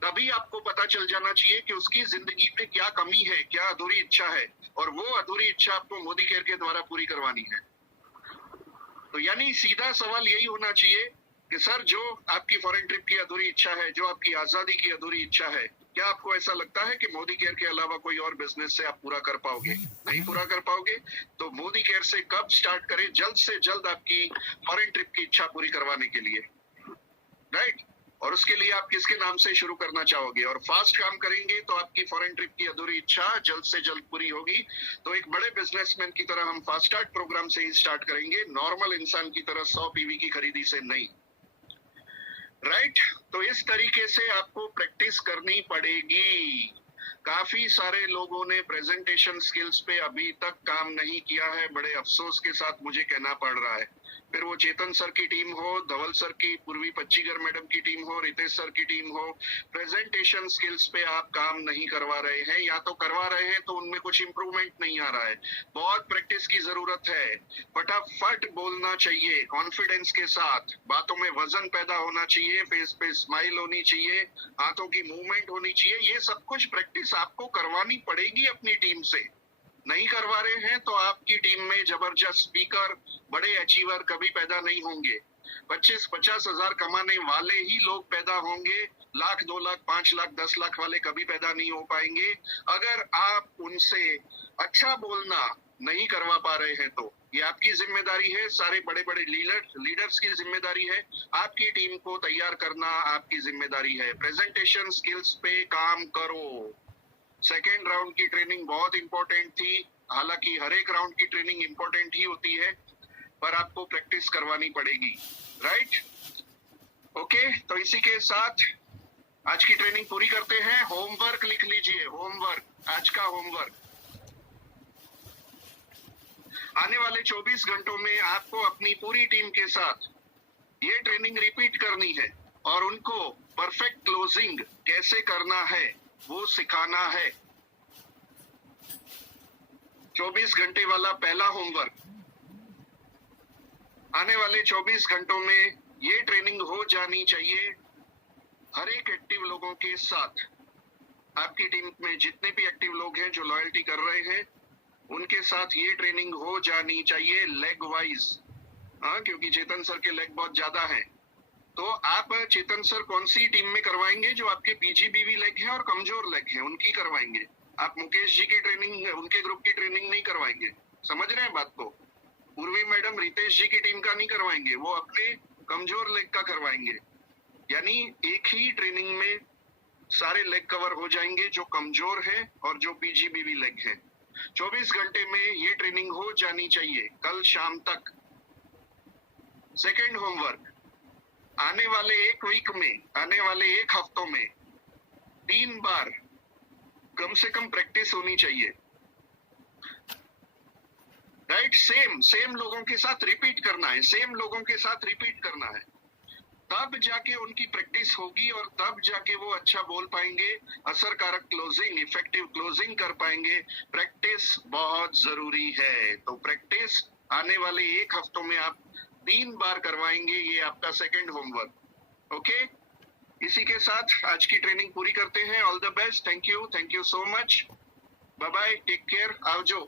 तभी आपको पता चल जाना चाहिए कि उसकी जिंदगी में क्या कमी है, क्या अधूरी इच्छा है, और वो अधूरी इच्छा आपको मोदी केयर के द्वारा पूरी करवानी है। तो यानी सीधा सवाल यही होना चाहिए कि सर जो आपकी फॉरेन ट्रिप की अधूरी इच्छा है, जो आपकी आजादी की अधूरी इच्छा है, क्या आपको ऐसा लगता है कि मोदी केयर के अलावा कोई और बिजनेस से आप पूरा कर पाओगे? नहीं पूरा कर पाओगे। तो मोदी केयर से कब स्टार्ट करें? जल्द से जल्द आपकी फॉरेन ट्रिप की इच्छा पूरी करवाने के लिए, राइट? और उसके लिए आप किसके नाम से शुरू करना चाहोगे? और फास्ट काम करेंगे तो आपकी फॉरेन ट्रिप की अधूरी इच्छा जल्द से जल्द पूरी होगी। तो एक बड़े बिजनेसमैन की तरह हम फास्ट स्टार्ट प्रोग्राम से ही स्टार्ट करेंगे, नॉर्मल इंसान की तरह 100 पीवी की खरीदी से नहीं, राइट? तो इस तरीके से आपको प्रैक्टिस करनी पड़ेगी। काफी सारे लोगों ने प्रेजेंटेशन स्किल्स पे अभी तक काम नहीं किया है, बड़े अफसोस के साथ मुझे कहना पड़ रहा है। फिर वो चेतन सर की टीम हो, धवल सर की, पूर्वी पच्चीगर मैडम की टीम हो, रितेश सर की टीम हो, प्रेजेंटेशन स्किल्स पे आप काम नहीं करवा रहे हैं, या तो करवा रहे हैं तो उनमें कुछ इंप्रूवमेंट नहीं आ रहा है। बहुत प्रैक्टिस की जरूरत है। फटाफट बोलना चाहिए, कॉन्फिडेंस के साथ, बातों में वजन पैदा होना चाहिए, फेस पे स्माइल होनी चाहिए, हाथों की मूवमेंट होनी चाहिए। ये सब कुछ प्रैक्टिस आपको करवानी पड़ेगी अपनी टीम से। नहीं करवा रहे हैं तो आपकी टीम में जबरदस्त स्पीकर, बड़े अचीवर कभी पैदा नहीं होंगे। 25-50 हजार कमाने वाले ही लोग पैदा होंगे, लाख, 2 लाख, 5 लाख, 10 लाख वाले कभी पैदा नहीं हो पाएंगे। अगर आप उनसे अच्छा बोलना नहीं करवा पा रहे हैं तो ये आपकी जिम्मेदारी है, सारे बड़े बड़े लीडर्स की जिम्मेदारी है। आपकी टीम को तैयार करना आपकी जिम्मेदारी है। प्रेजेंटेशन स्किल्स पे काम करो। सेकेंड राउंड की ट्रेनिंग बहुत इंपॉर्टेंट थी, हालांकि हर एक राउंड की ट्रेनिंग इंपॉर्टेंट ही होती है, पर आपको प्रैक्टिस करवानी पड़ेगी, राइट? ओके, तो इसी के साथ आज की ट्रेनिंग पूरी करते हैं। होमवर्क लिख लीजिए, होमवर्क, आज का होमवर्क। आने वाले 24 घंटों में आपको अपनी पूरी टीम के साथ ये ट्रेनिंग रिपीट करनी है और उनको परफेक्ट क्लोजिंग कैसे करना है वो सिखाना है। 24 घंटे वाला पहला होमवर्क। आने वाले 24 घंटों में ये ट्रेनिंग हो जानी चाहिए हर एक एक्टिव लोगों के साथ। आपकी टीम में जितने भी एक्टिव लोग हैं जो लॉयल्टी कर रहे हैं, उनके साथ ये ट्रेनिंग हो जानी चाहिए लेग वाइज। हाँ, क्योंकि चेतन सर के लेग बहुत ज्यादा हैं। तो आप चेतन सर कौन सी टीम में करवाएंगे? जो आपके पीजीबीवी लेग है और कमजोर लेग है, उनकी करवाएंगे। आप मुकेश जी की ट्रेनिंग, उनके ग्रुप की ट्रेनिंग नहीं करवाएंगे। समझ रहे हैं बात को? पूर्वी मैडम रितेश जी की टीम का नहीं करवाएंगे, वो अपने कमजोर लेग का करवाएंगे। यानी एक ही ट्रेनिंग में सारे लेग कवर हो जाएंगे, जो कमजोर है और जो पीजीबीवी लेग है। 24 घंटे में ये ट्रेनिंग हो जानी चाहिए कल शाम तक। सेकेंड होमवर्क, आने वाले एक वीक में, आने वाले एक हफ्तों में 3 बार कम से कम प्रैक्टिस होनी चाहिए, राइट? सेम लोगों के साथ रिपीट करना है, सेम लोगों के साथ रिपीट करना है। तब जाके उनकी प्रैक्टिस होगी और तब जाके वो अच्छा बोल पाएंगे, असरकारक क्लोजिंग, इफेक्टिव क्लोजिंग कर पाएंगे। प्रैक्टिस बहुत जरूरी है। तो प्रैक्टिस आने वाले एक हफ्तों में आप 3 बार करवाएंगे। ये आपका सेकंड होमवर्क। ओके, इसी के साथ आज की ट्रेनिंग पूरी करते हैं। All the best, thank you so much, bye bye, take care, आवजो।